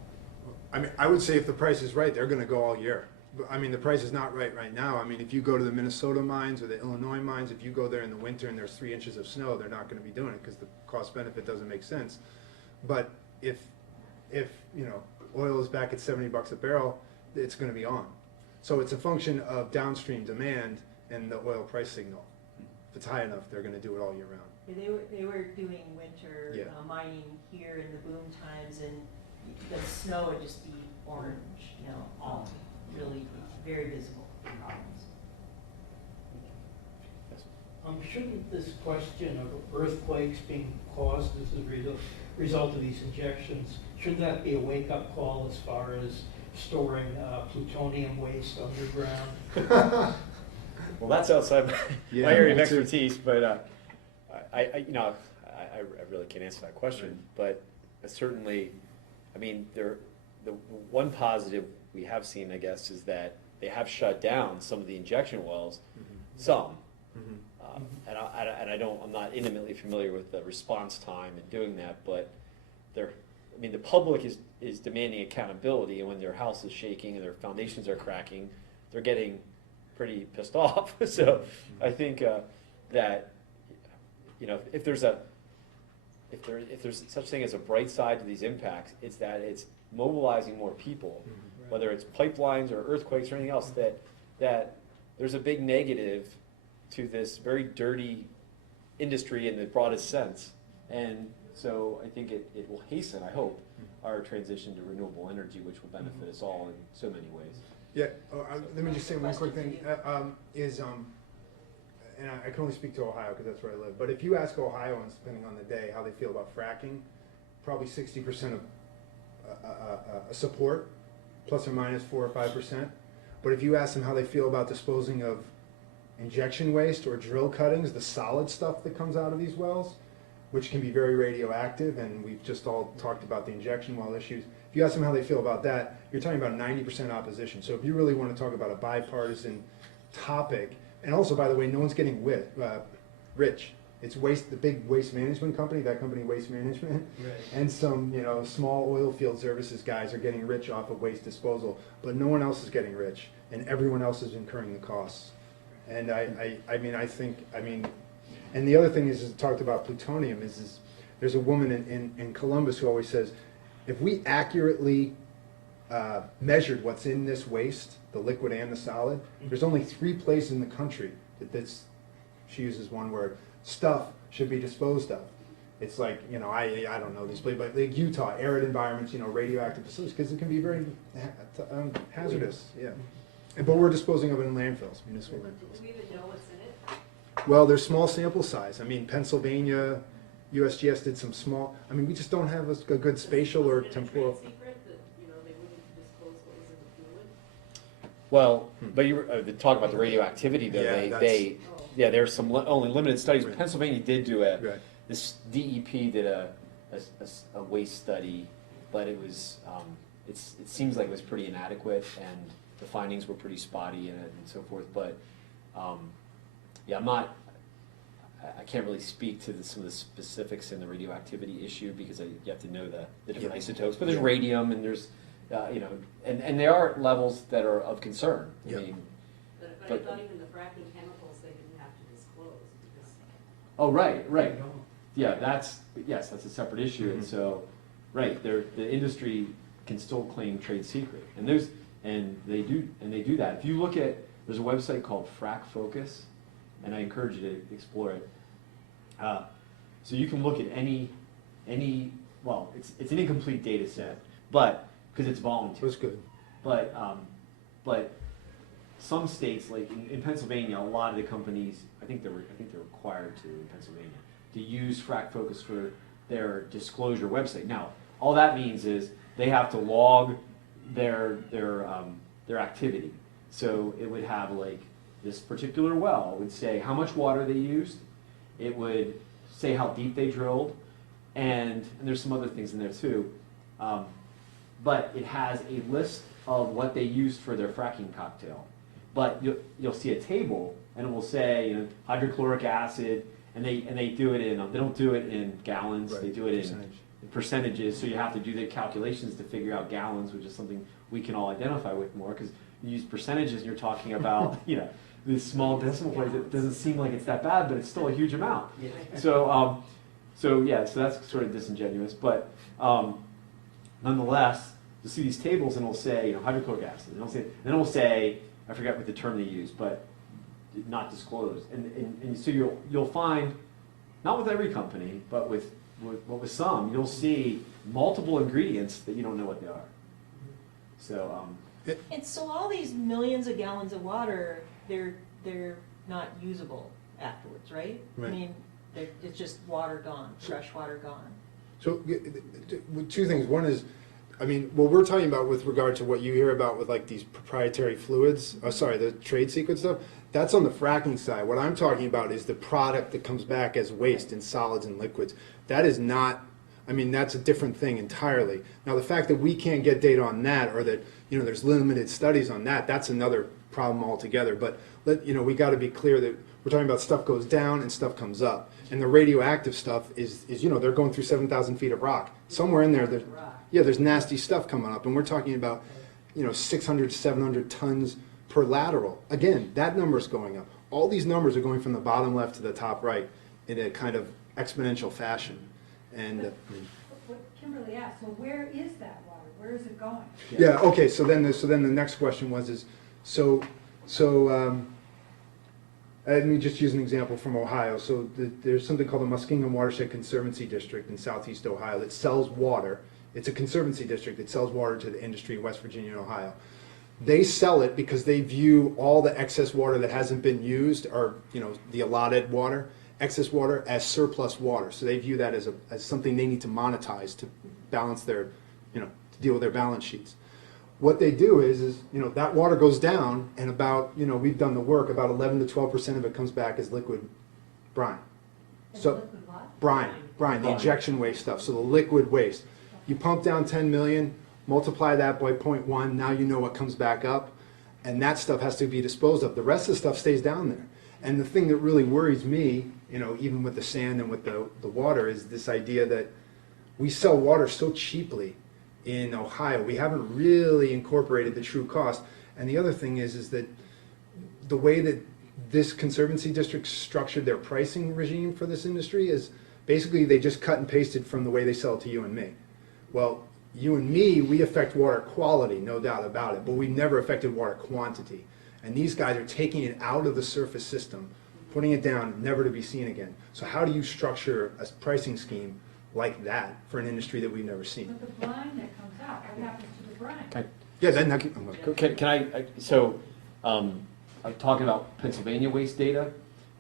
I mean, I would say if the price is right, they're gonna go all year. But, I mean, the price is not right now. I mean, if you go to the Minnesota mines or the Illinois mines, if you go there in the winter and there's 3 inches of snow, they're not gonna be doing it because the cost benefit doesn't make sense. But if you know, oil is back at $70 a barrel, it's gonna be on. So it's a function of downstream demand and the oil price signal. If it's high enough, they're gonna do it all year round. Yeah, they were doing winter Yeah. mining here in the boom times, and the snow would just be orange, you know, all really very visible problems. Shouldn't this question of earthquakes being caused as a result of these injections, shouldn't that be a wake-up call as far as storing plutonium waste underground? Well, that's outside my Yeah, my area of me too. expertise, but I really can't answer that question. But certainly, I mean, the one positive we have seen, I guess, is that they have shut down some of the injection wells, some. I'm not intimately familiar with the response time in doing that, but the public is demanding accountability, and when their house is shaking and their foundations are cracking, they're getting pretty pissed off. So I think that, you know, if there's such thing as a bright side to these impacts, it's that it's mobilizing more people, whether it's pipelines or earthquakes or anything else, that there's a big negative to this very dirty industry in the broadest sense. And so I think it will hasten, I hope, our transition to renewable energy, which will benefit us all in so many ways. Yeah, let me just say one quick thing, and I can only speak to Ohio because that's where I live, but if you ask Ohioans, depending on the day, how they feel about fracking, probably 60% of support, plus or minus 4 or 5%. But if you ask them how they feel about disposing of injection waste or drill cuttings, the solid stuff that comes out of these wells, which can be very radioactive, and we've just all talked about the injection well issues. If you ask them how they feel about that, you're talking about 90% opposition. So if you really want to talk about a bipartisan topic, and also, by the way, no one's getting rich. It's waste, the big waste management company, that company Waste Management, Right. and some, you know, small oil field services guys are getting rich off of waste disposal, but no one else is getting rich, and everyone else is incurring the costs. And I think, and the other thing is talked about plutonium is there's a woman in Columbus who always says, if we accurately measured what's in this waste, the liquid and the solid, there's only 3 places in the country that this, she uses one word, stuff should be disposed of. It's like, you know, I don't know these places, but like Utah, arid environments, you know, radioactive facilities, because it can be very hazardous, yeah. But we're disposing of it in landfills, municipal landfills. Do we even know what's in it? Well, there's small sample size. I mean, Pennsylvania, USGS did some small, we just don't have a good spatial or temporal. Is it a trade secret that, you know, they wouldn't disclose what was in the fluid? Well, but you were talking about the radioactivity, though. Yeah, There's some only limited studies. Right. Pennsylvania did do Right. this DEP did a waste study, but it was it seems like it was pretty inadequate, and the findings were pretty spotty in it and so forth. But I can't really speak to some of the specifics in the radioactivity issue because you have to know the different isotopes. But there's radium, and there's and there are levels that are of concern. Yeah. But I thought even the fracking chemicals they didn't have to disclose because. Oh, right. Yeah, that's a separate issue, and so, right, the industry can still claim trade secret, and they do that. If you look at, there's a website called Frac Focus, and I encourage you to explore it. So you can look at any, well, it's an incomplete data set, but, because it's volunteer. That's good. But some states, like in Pennsylvania, a lot of the companies, I think they're required to in Pennsylvania, to use Frac Focus for their disclosure website. Now, all that means is they have to log their activity. So it would have like this particular well would say how much water they used. It would say how deep they drilled, and there's some other things in there too. But it has a list of what they used for their fracking cocktail. but you'll see a table, and it will say, you know, hydrochloric acid, and they do it in, they don't do it in gallons, Right, they do it percentage. in percentages, so you have to do the calculations to figure out gallons, which is something we can all identify with more, because you use percentages, and you're talking about, you know, this small decimal place, it doesn't seem like it's that bad, but it's still a huge amount. Yeah. So, so that's sort of disingenuous, but nonetheless, you'll see these tables, and it'll say, you know, hydrochloric acid, and it'll say, I forget what the term they use, but not disclosed. And so you'll find, not with every company, but with some, you'll see multiple ingredients that you don't know what they are. So, And so all these millions of gallons of water, they're not usable afterwards, right? Right. I mean, it's just water gone, fresh water gone. So, two things. One is, I mean, what we're talking about with regard to what you hear about with like these proprietary fluids, the trade secret stuff, that's on the fracking side. What I'm talking about is the product that comes back as waste in solids and liquids. That is not, I mean, that's a different thing entirely. Now, the fact that we can't get data on that, or that, you know, there's limited studies on that, that's another problem altogether. But, we got to be clear that we're talking about stuff goes down and stuff comes up. And the radioactive stuff is they're going through 7,000 feet of rock. Somewhere in there, there's nasty stuff coming up. And we're talking about, 600 to 700 tons per lateral. Again, that number's going up. All these numbers are going from the bottom left to the top right in a kind of exponential fashion. And What Kimberly asked, so where is that water? Where is it going? yeah, okay. So then the next question was let me just use an example from Ohio. So there's something called the Muskingum Watershed Conservancy District in southeast Ohio that sells water. It's a conservancy district that sells water to the industry in West Virginia and Ohio. They sell it because they view all the excess water that hasn't been used, or the allotted water, excess water, as surplus water. So they view that as something they need to monetize to balance their, to deal with their balance sheets. What they do is that water goes down, and about, we've done the work, about 11 to 12% of it comes back as liquid brine. So Liquid what? brine, the injection waste stuff, so the liquid waste. You pump down 10 million, multiply that by 0.1, now you know what comes back up, and that stuff has to be disposed of. The rest of the stuff stays down there. And the thing that really worries me, even with the sand and with the water, is this idea that we sell water so cheaply in Ohio. We haven't really incorporated the true cost. And the other thing is that the way that this conservancy district structured their pricing regime for this industry is basically they just cut and pasted from the way they sell it to you and me. Well, you and me, we affect water quality, no doubt about it, but we've never affected water quantity. And these guys are taking it out of the surface system, putting it down, never to be seen again. So how do you structure a pricing scheme like that for an industry that we've never seen? But the brine that comes out, what happens to the brine? Yeah, then I'm talking about Pennsylvania waste data.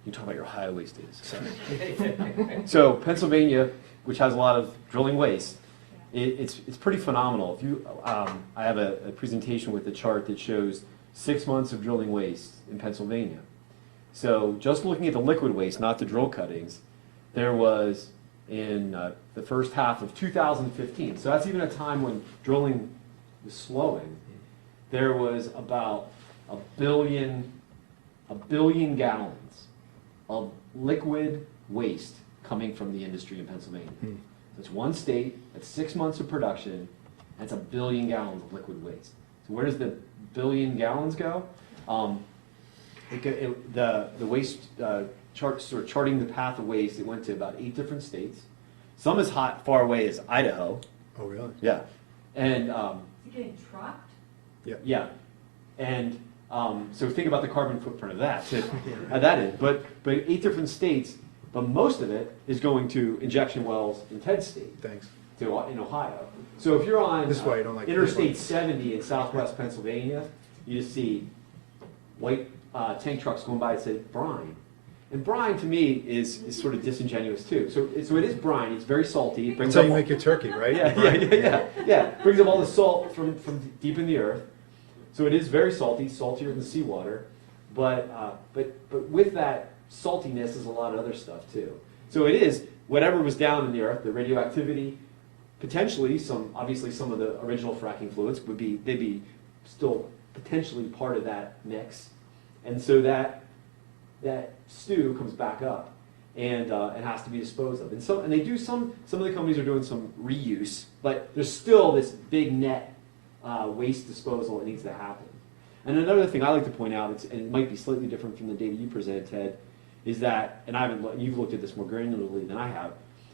You talk about your Ohio waste data. Sorry. So Pennsylvania, which has a lot of drilling waste, it's pretty phenomenal. If you, I have a presentation with a chart that shows 6 months of drilling waste in Pennsylvania. So just looking at the liquid waste, not the drill cuttings, there was in the first half of 2015. So that's even a time when drilling was slowing. There was about a billion gallons of liquid waste coming from the industry in Pennsylvania. That's one state, that's 6 months of production, that's a billion gallons of liquid waste. So where does the billion gallons go? The waste chart, sort of charting the path of waste, it went to about 8 different states. Some as far away as Idaho. Oh, really? Yeah. And Is it getting trucked? yeah. And so think about the carbon footprint of that. To add that in. But 8 different states, but most of it is going to injection wells in Ted's state. Thanks. In Ohio. So if you're on This is why you don't like Interstate 70 in southwest Pennsylvania, you just see white tank trucks going by that say brine. And brine to me is sort of disingenuous too. So it is brine. It's very salty. It brings That's how up you make your turkey, right? Yeah. Brings up all the salt from deep in the earth. So it is very salty, saltier than seawater. But with that saltiness is a lot of other stuff too. So it is whatever was down in the earth, the radioactivity, potentially obviously some of the original fracking fluids they'd be still potentially part of that mix. And so that stew comes back up and it has to be disposed of. And they do some of the companies are doing some reuse, but there's still this big net waste disposal that needs to happen. And another thing I like to point out, and it might be slightly different from the data you presented, Ted, is that, and you've looked at this more granularly than I have,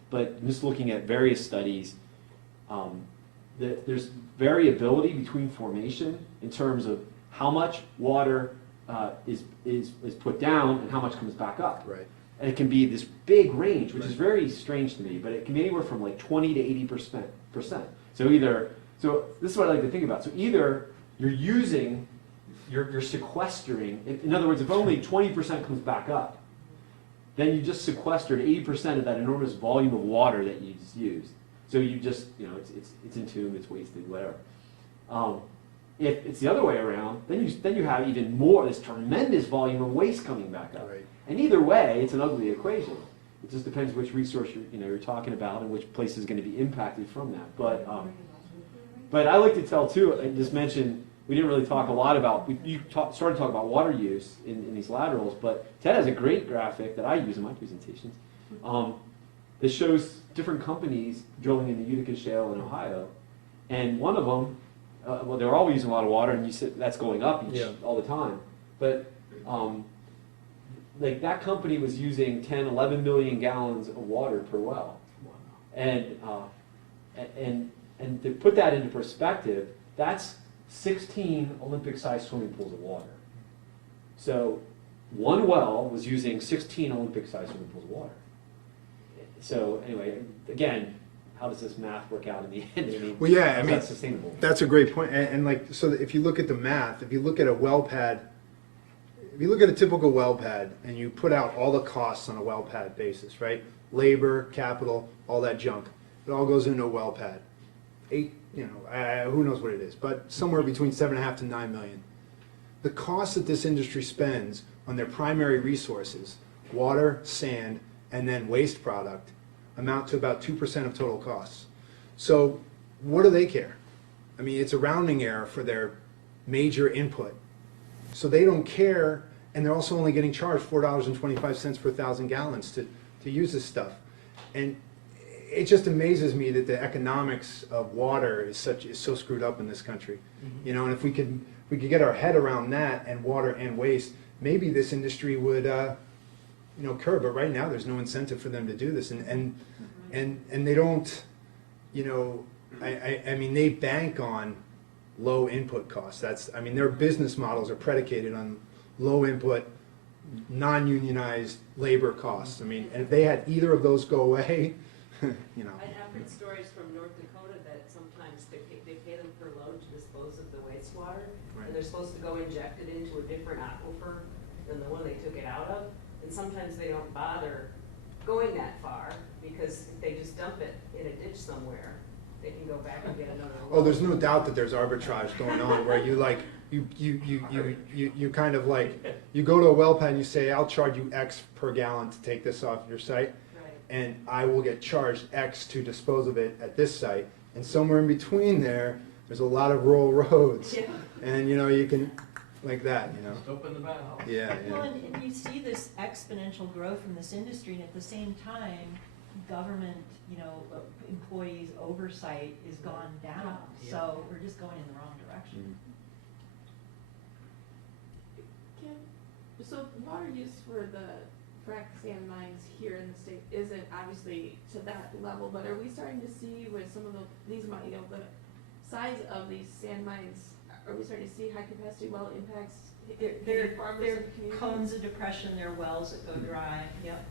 but just looking at various studies, there's variability between formation in terms of how much water is put down and how much comes back up. Right. And it can be this big range, which is very strange to me, but it can be anywhere from like 20 to 80%. So this is what I like to think about. So either you're sequestering, in other words, if only 20% comes back up, then you just sequestered 80% of that enormous volume of water that you just used. So you just, it's entombed, it's wasted, whatever. If it's the other way around, then you have even more, this tremendous volume of waste coming back up. Right. And either way, it's an ugly equation. It just depends which resource you're talking about and which place is going to be impacted from that. But I like to tell too, I just mentioned, we didn't really talk a lot about, started to talk about water use in these laterals, but Ted has a great graphic that I use in my presentations that shows different companies drilling in the Utica Shale in Ohio. And one of them, well, they're all using a lot of water, and you said that's going up all the time. But like that company was using 10, 11 million gallons of water per well. And to put that into perspective, that's 16 Olympic-sized swimming pools of water. So one well was using 16 Olympic-sized swimming pools of water. So anyway, again, how does this math work out in the end? Well, yeah, how's that sustainable? That's a great point. And like, so if you look at the math, if you look at a well pad, if you look at a typical well pad and you put out all the costs on a well pad basis, right? Labor, capital, all that junk, it all goes into a well pad. Who knows what it is, but somewhere between 7.5 to 9 million. The cost that this industry spends on their primary resources, water, sand, and then waste product, amount to about 2% of total costs. So what do they care? I mean, it's a rounding error for their major input. So they don't care, and they're also only getting charged $4.25 per 1,000 gallons to use this stuff. And it just amazes me that the economics of water is so screwed up in this country. Mm-hmm. And if we could get our head around that, and water and waste, maybe this industry would curb. But right now, there's no incentive for them to do this, and they don't. I mean, they bank on low input costs. Their business models are predicated on low input, non-unionized labor costs. I mean, and if they had either of those go away, I've heard stories from North Dakota that sometimes they pay them per load to dispose of the wastewater, right. and they're supposed to go inject it into a different aquifer than the one they took it out of, and sometimes they don't bother going that far because if they just dump it in a ditch somewhere, they can go back and get another load. Oh, there's no doubt that there's arbitrage going on where you kind of like, you go to a well pad and you say, I'll charge you X per gallon to take this off your site. And I will get charged X to dispose of it at this site. And somewhere in between there's a lot of rural roads. Yeah. And you can, like that, Just open the valve. Yeah. Well, and you see this exponential growth in this industry, and at the same time, government, employees' oversight is gone down. Yeah. So we're just going in the wrong direction. So water use for the frac sand mines here in the state isn't obviously to that level, but are we starting to see with some of the size of these sand mines, are we starting to see high capacity well impacts? They're farmers in the community? cones of depression, they're wells that go dry, yep.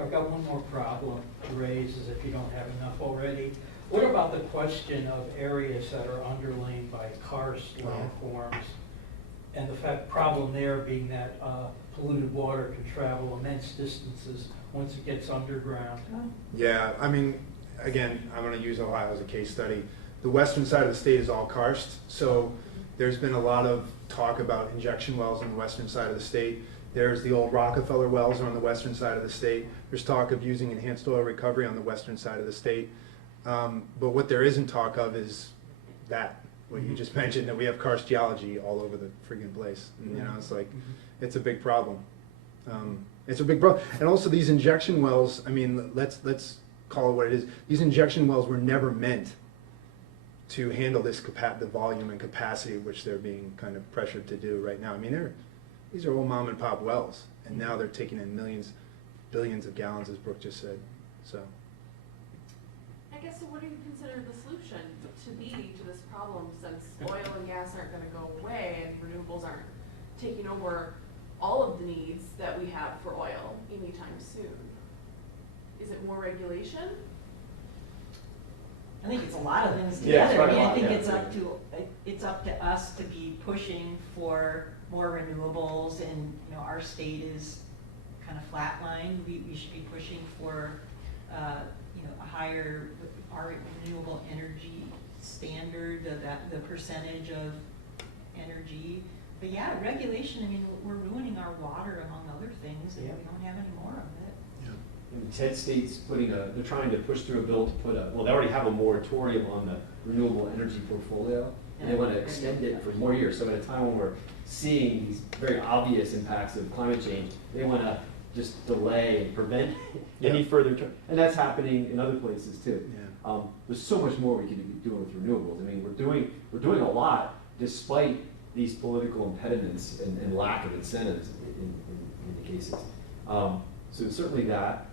I've got one more problem to raise, is if you don't have enough already. What about the question of areas that are underlain by karst landforms? And the problem there being that polluted water can travel immense distances once it gets underground. Yeah, again, I'm going to use Ohio as a case study. The western side of the state is all karst, so there's been a lot of talk about injection wells on the western side of the state. There's the old Rockefeller wells on the western side of the state. There's talk of using enhanced oil recovery on the western side of the state. But what there isn't talk of is that. what you just mentioned, that we have karst geology all over the friggin' place. And, you know, it's like, it's a big problem. It's a big problem. And also these injection wells, I mean, let's call it what it is. These injection wells were never meant to handle this the volume and capacity which they're being kind of pressured to do right now. I mean, these are old mom and pop wells, and now they're taking in millions, billions of gallons, as Brooke just said. So. I guess, so what do you consider the solution to be to this problem, since oil and gas aren't gonna go away and renewables aren't taking over all of the needs that we have for oil anytime soon? Is it more regulation? I think it's a lot of things Yeah, it's together. I probably mean, a I lot, think yeah. it's up to us to be pushing for more renewables, and, you know, our state is kind of flatlined. We should be pushing for, you know, a higher, our renewable energy standard, the percentage of energy. But yeah, regulation, I mean, we're ruining our water among other things, and we don't have any more of it. And Ted State's they're trying to push through a bill to well, they already have a moratorium on the renewable energy portfolio, and they want to extend it for more years. So at a time when we're seeing these very obvious impacts of climate change, they want to just delay and prevent any further, and that's happening in other places too. Yeah. There's so much more we could be doing with renewables. I mean, we're doing a lot despite these political impediments and lack of incentives in the cases. So certainly that.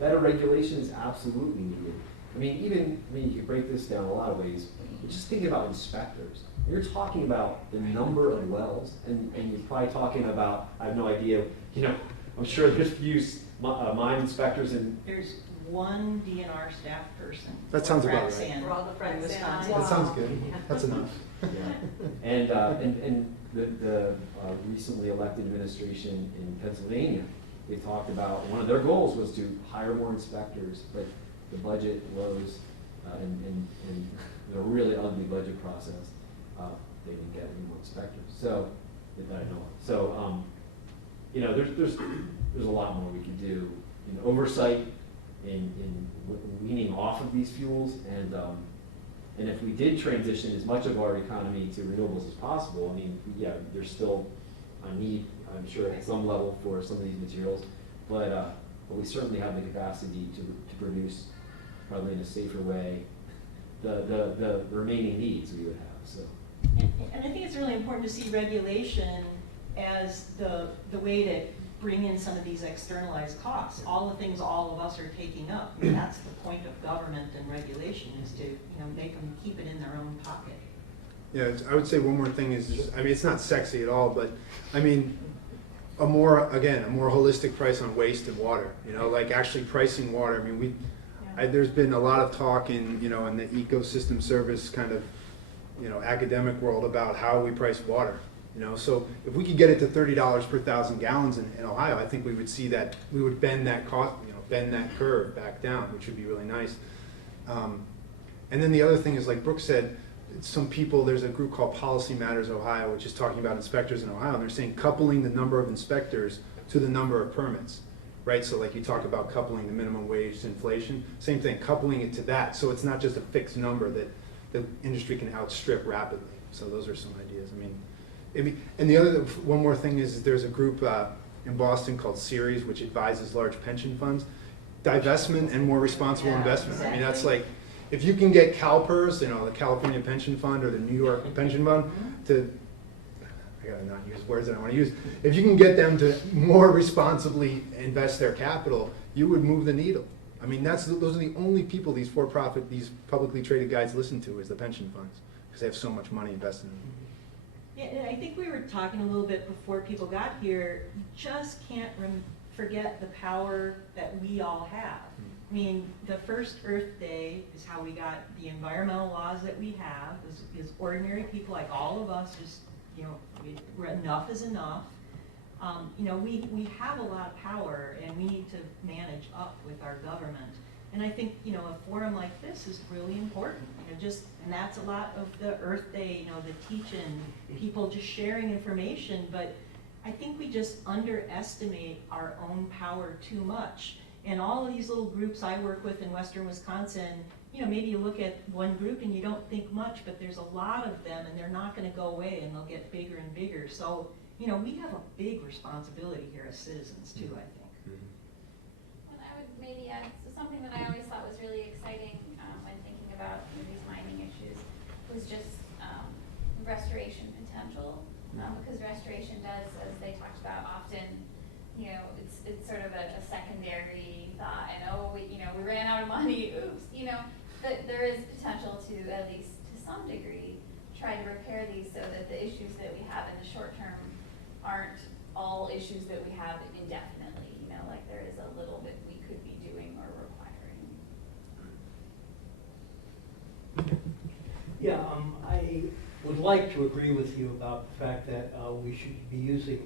Better regulation is absolutely needed. I mean, you could break this down a lot of ways. But just thinking about inspectors. You're talking about the number of wells, and you're probably talking about, I have no idea, you know, I'm sure there's few mine inspectors and There's one DNR staff person. That sounds for about frac right. sand For all the frac in sand Wisconsin. That sounds good. That's enough. yeah. And the recently elected administration in Pennsylvania, they talked about one of their goals was to hire more inspectors, but the budget rose and the really ugly budget process, they didn't get any more inspectors. So that I know of. So you know, there's a lot more we can do in oversight, in weaning off of these fuels, and if we did transition as much of our economy to renewables as possible, I mean, yeah, there's still a need, I'm sure, at some level for some of these materials, but we certainly have the capacity to produce, probably in a safer way, the remaining needs we would have. So. And I think it's really important to see regulation as the way to bring in some of these externalized costs, all the things all of us are taking up. I mean, that's the point of government and regulation, is to, you know, make them keep it in their own pocket. Yeah, I would say one more thing is just, I mean, it's not sexy at all, but I mean, a more holistic price on waste and water, you know, like actually pricing water. I mean, there's been a lot of talk in, you know, in the ecosystem service kind of, you know, academic world about how we price water. You know, so if we could get it to $30 per 1,000 gallons in Ohio, I think we would see that, we would bend that cost, you know, bend that curve back down, which would be really nice. And then the other thing is, like Brooke said, some people, there's a group called Policy Matters Ohio, which is talking about inspectors in Ohio, and they're saying coupling the number of inspectors to the number of permits, right? So like you talk about coupling the minimum wage to inflation, same thing, coupling it to that, so it's not just a fixed number that the industry can outstrip rapidly. So those are some ideas. I mean, and the other, one more thing is there's a group in Boston called Ceres, which advises large pension funds, divestment and more responsible investment. Exactly. I mean, that's like, if you can get CalPERS, you know, the California Pension Fund or the New York Pension Fund to, I gotta not use words that I wanna use, if you can get them to more responsibly invest their capital, you would move the needle. I mean, those are the only people these for-profit, these publicly traded guys listen to, is the pension funds, because they have so much money invested in them. Yeah, and I think we were talking a little bit before people got here, you just can't forget the power that we all have. I mean, the first Earth Day is how we got the environmental laws that we have, is ordinary people like all of us, just, you know, enough is enough. You know, we have a lot of power, and we need to manage up with our government. And I think, you know, a forum like this is really important. You know, and that's a lot of the Earth Day, you know, the teaching, people just sharing information. But I think we just underestimate our own power too much. And all of these little groups I work with in Western Wisconsin, maybe you look at one group and you don't think much, but there's a lot of them and they're not gonna go away and they'll get bigger and bigger. So, we have a big responsibility here as citizens too, I think. And I would maybe add, so something that I always thought was really exciting when thinking about these mining issues was just restoration potential. Because restoration does, as they talked about often, it's sort of a secondary thought, and we ran out of money, oops, but there is potential to, at least to some degree, try to repair these so that the issues that we have in the short term aren't all issues that we have indefinitely, like there is a little bit we could be doing or requiring. Yeah, I would like to agree with you about the fact that we should be using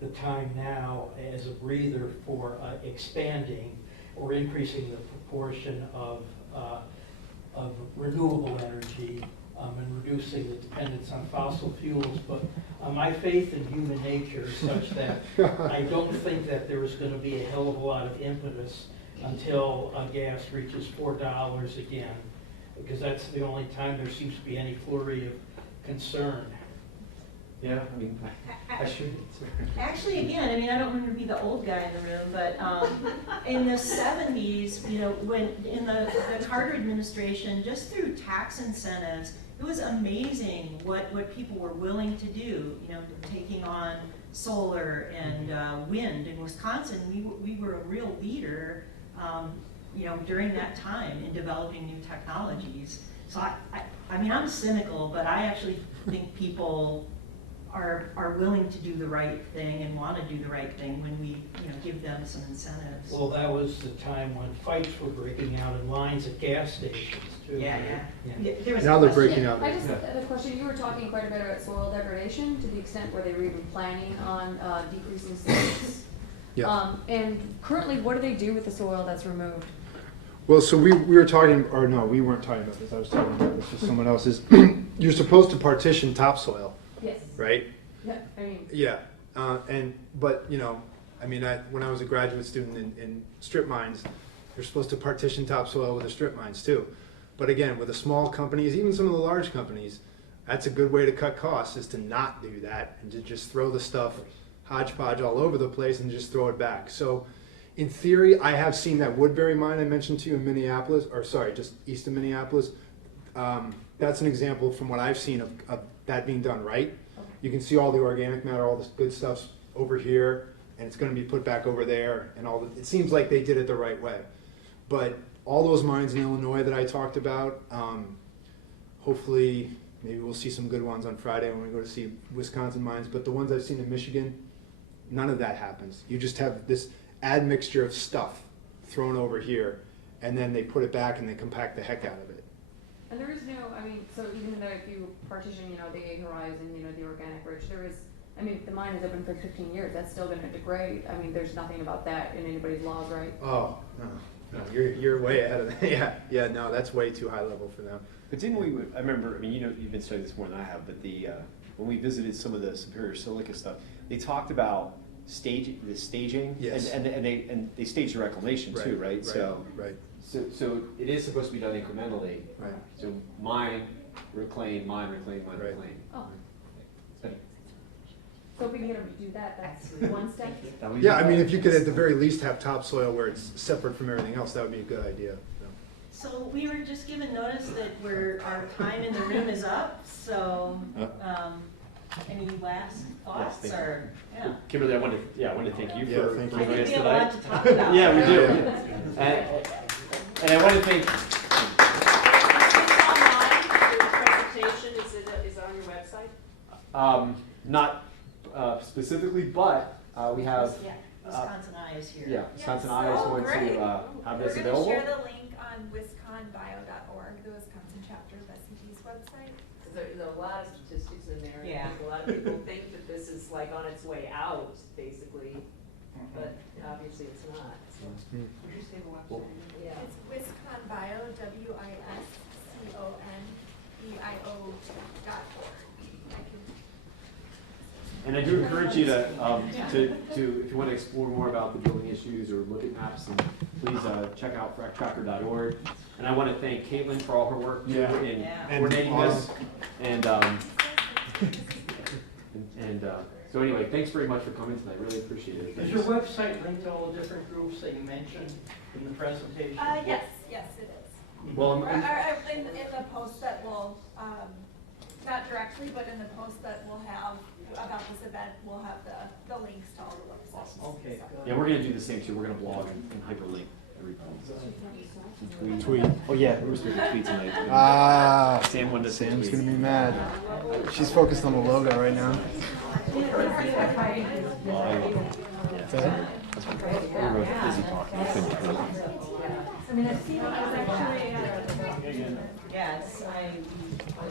the time now as a breather for expanding or increasing the proportion of renewable energy and reducing the dependence on fossil fuels. But my faith in human nature is such that I don't think that there is going to be a hell of a lot of impetus until gas reaches $4 again, because that's the only time there seems to be any flurry of concern. Yeah, I mean, I shouldn't. Actually, again, I don't want to be the old guy in the room, but in the 70s, when in the Carter administration, just through tax incentives, it was amazing what people were willing to do, taking on solar and wind. In Wisconsin, we were a real leader, during that time in developing new technologies. So I'm cynical, but I actually think people are willing to do the right thing and want to do the right thing when we give them some incentives. Well, that was the time when fights were breaking out in lines at gas stations too. Yeah. Now they're breaking out. I just had a question. You were talking quite a bit about soil degradation to the extent where they were even planning on decreasing slopes. Yeah. And currently, what do they do with the soil that's removed? Well, so we were talking, or no, we weren't talking about this. I was talking about this with someone else. You're supposed to partition topsoil, Yes. right? Yeah. I mean. Yeah, but when I was a graduate student in strip mines, you're supposed to partition topsoil with the strip mines too. But again, with the small companies, even some of the large companies, that's a good way to cut costs, is to not do that and to just throw the stuff hodgepodge all over the place and just throw it back. So in theory, I have seen that Woodbury mine I mentioned to you in Minneapolis, or sorry, just east of Minneapolis. That's an example from what I've seen of that being done right. You can see all the organic matter, all this good stuff's over here, and it's going to be put back over there, and it seems like they did it the right way. But all those mines in Illinois that I talked about, hopefully, maybe we'll see some good ones on Friday when we go to see Wisconsin mines, but the ones I've seen in Michigan, none of that happens. You just have this admixture of stuff thrown over here, and then they put it back and they compact the heck out of it. And there is no, so even though if you partition, the A horizon, the organic rich, if the mine is open for 15 years, that's still going to degrade. There's nothing about that in anybody's laws, right? Oh, no, you're way ahead of that. Yeah, no, that's way too high level for them. But didn't we, I remember, you've been studying this more than I have, but when we visited some of the Superior Silica stuff, they talked about the staging, yes. and they staged the reclamation too, right? Right. So it is supposed to be done incrementally. Right. So mine, reclaim, reclaim. Oh. So if we can get them to do that, that's one step. Yeah, if you could at the very least have topsoil where it's separate from everything else, that would be a good idea. So we were just given notice that our time in the room is up, so any last thoughts? Yes, or yeah. Kimberly, I wanted to thank you for thank you. I joining think us we have a tonight. lot to talk about. Yeah, we do. Yeah. And I want to thank. Your presentation is on your website? Not specifically, but we have. Wisconsin Eye is here. Yeah, Wisconsin Eye is going to have this available. We're going to share the link on wisconbio.org, the Wisconsin chapter of SCT's website. Because there's a lot of statistics in there. and Yeah. A lot of people think that this is like on its way out, basically, but obviously it's not. So. Would you say the website? Yeah. It's wisconbio, wisconbio.org. And I do encourage you to, if you want to explore more about the drilling issues or look at maps, and please check out fractracker.org. And I want to thank Caitlin for all her work too in coordinating this. And so anyway, thanks very much for coming tonight. Really appreciate it. Is your website linked to all the different groups that you mentioned in the presentation? Yes, it is. Well, Or in the post that will, not directly, but in the post that we'll have about this event, we'll have the links to all the websites. Awesome. Okay, good. Yeah, we're going to do the same too. We're going to blog and hyperlink everything. Tweet. Oh yeah. We're supposed to tweet tonight. Ah, Sam wanted to Sam's tweet. gonna be mad. She's focused on the logo right now. We were busy talking. Couldn't tweet. I mean, I've seen it was actually, yes,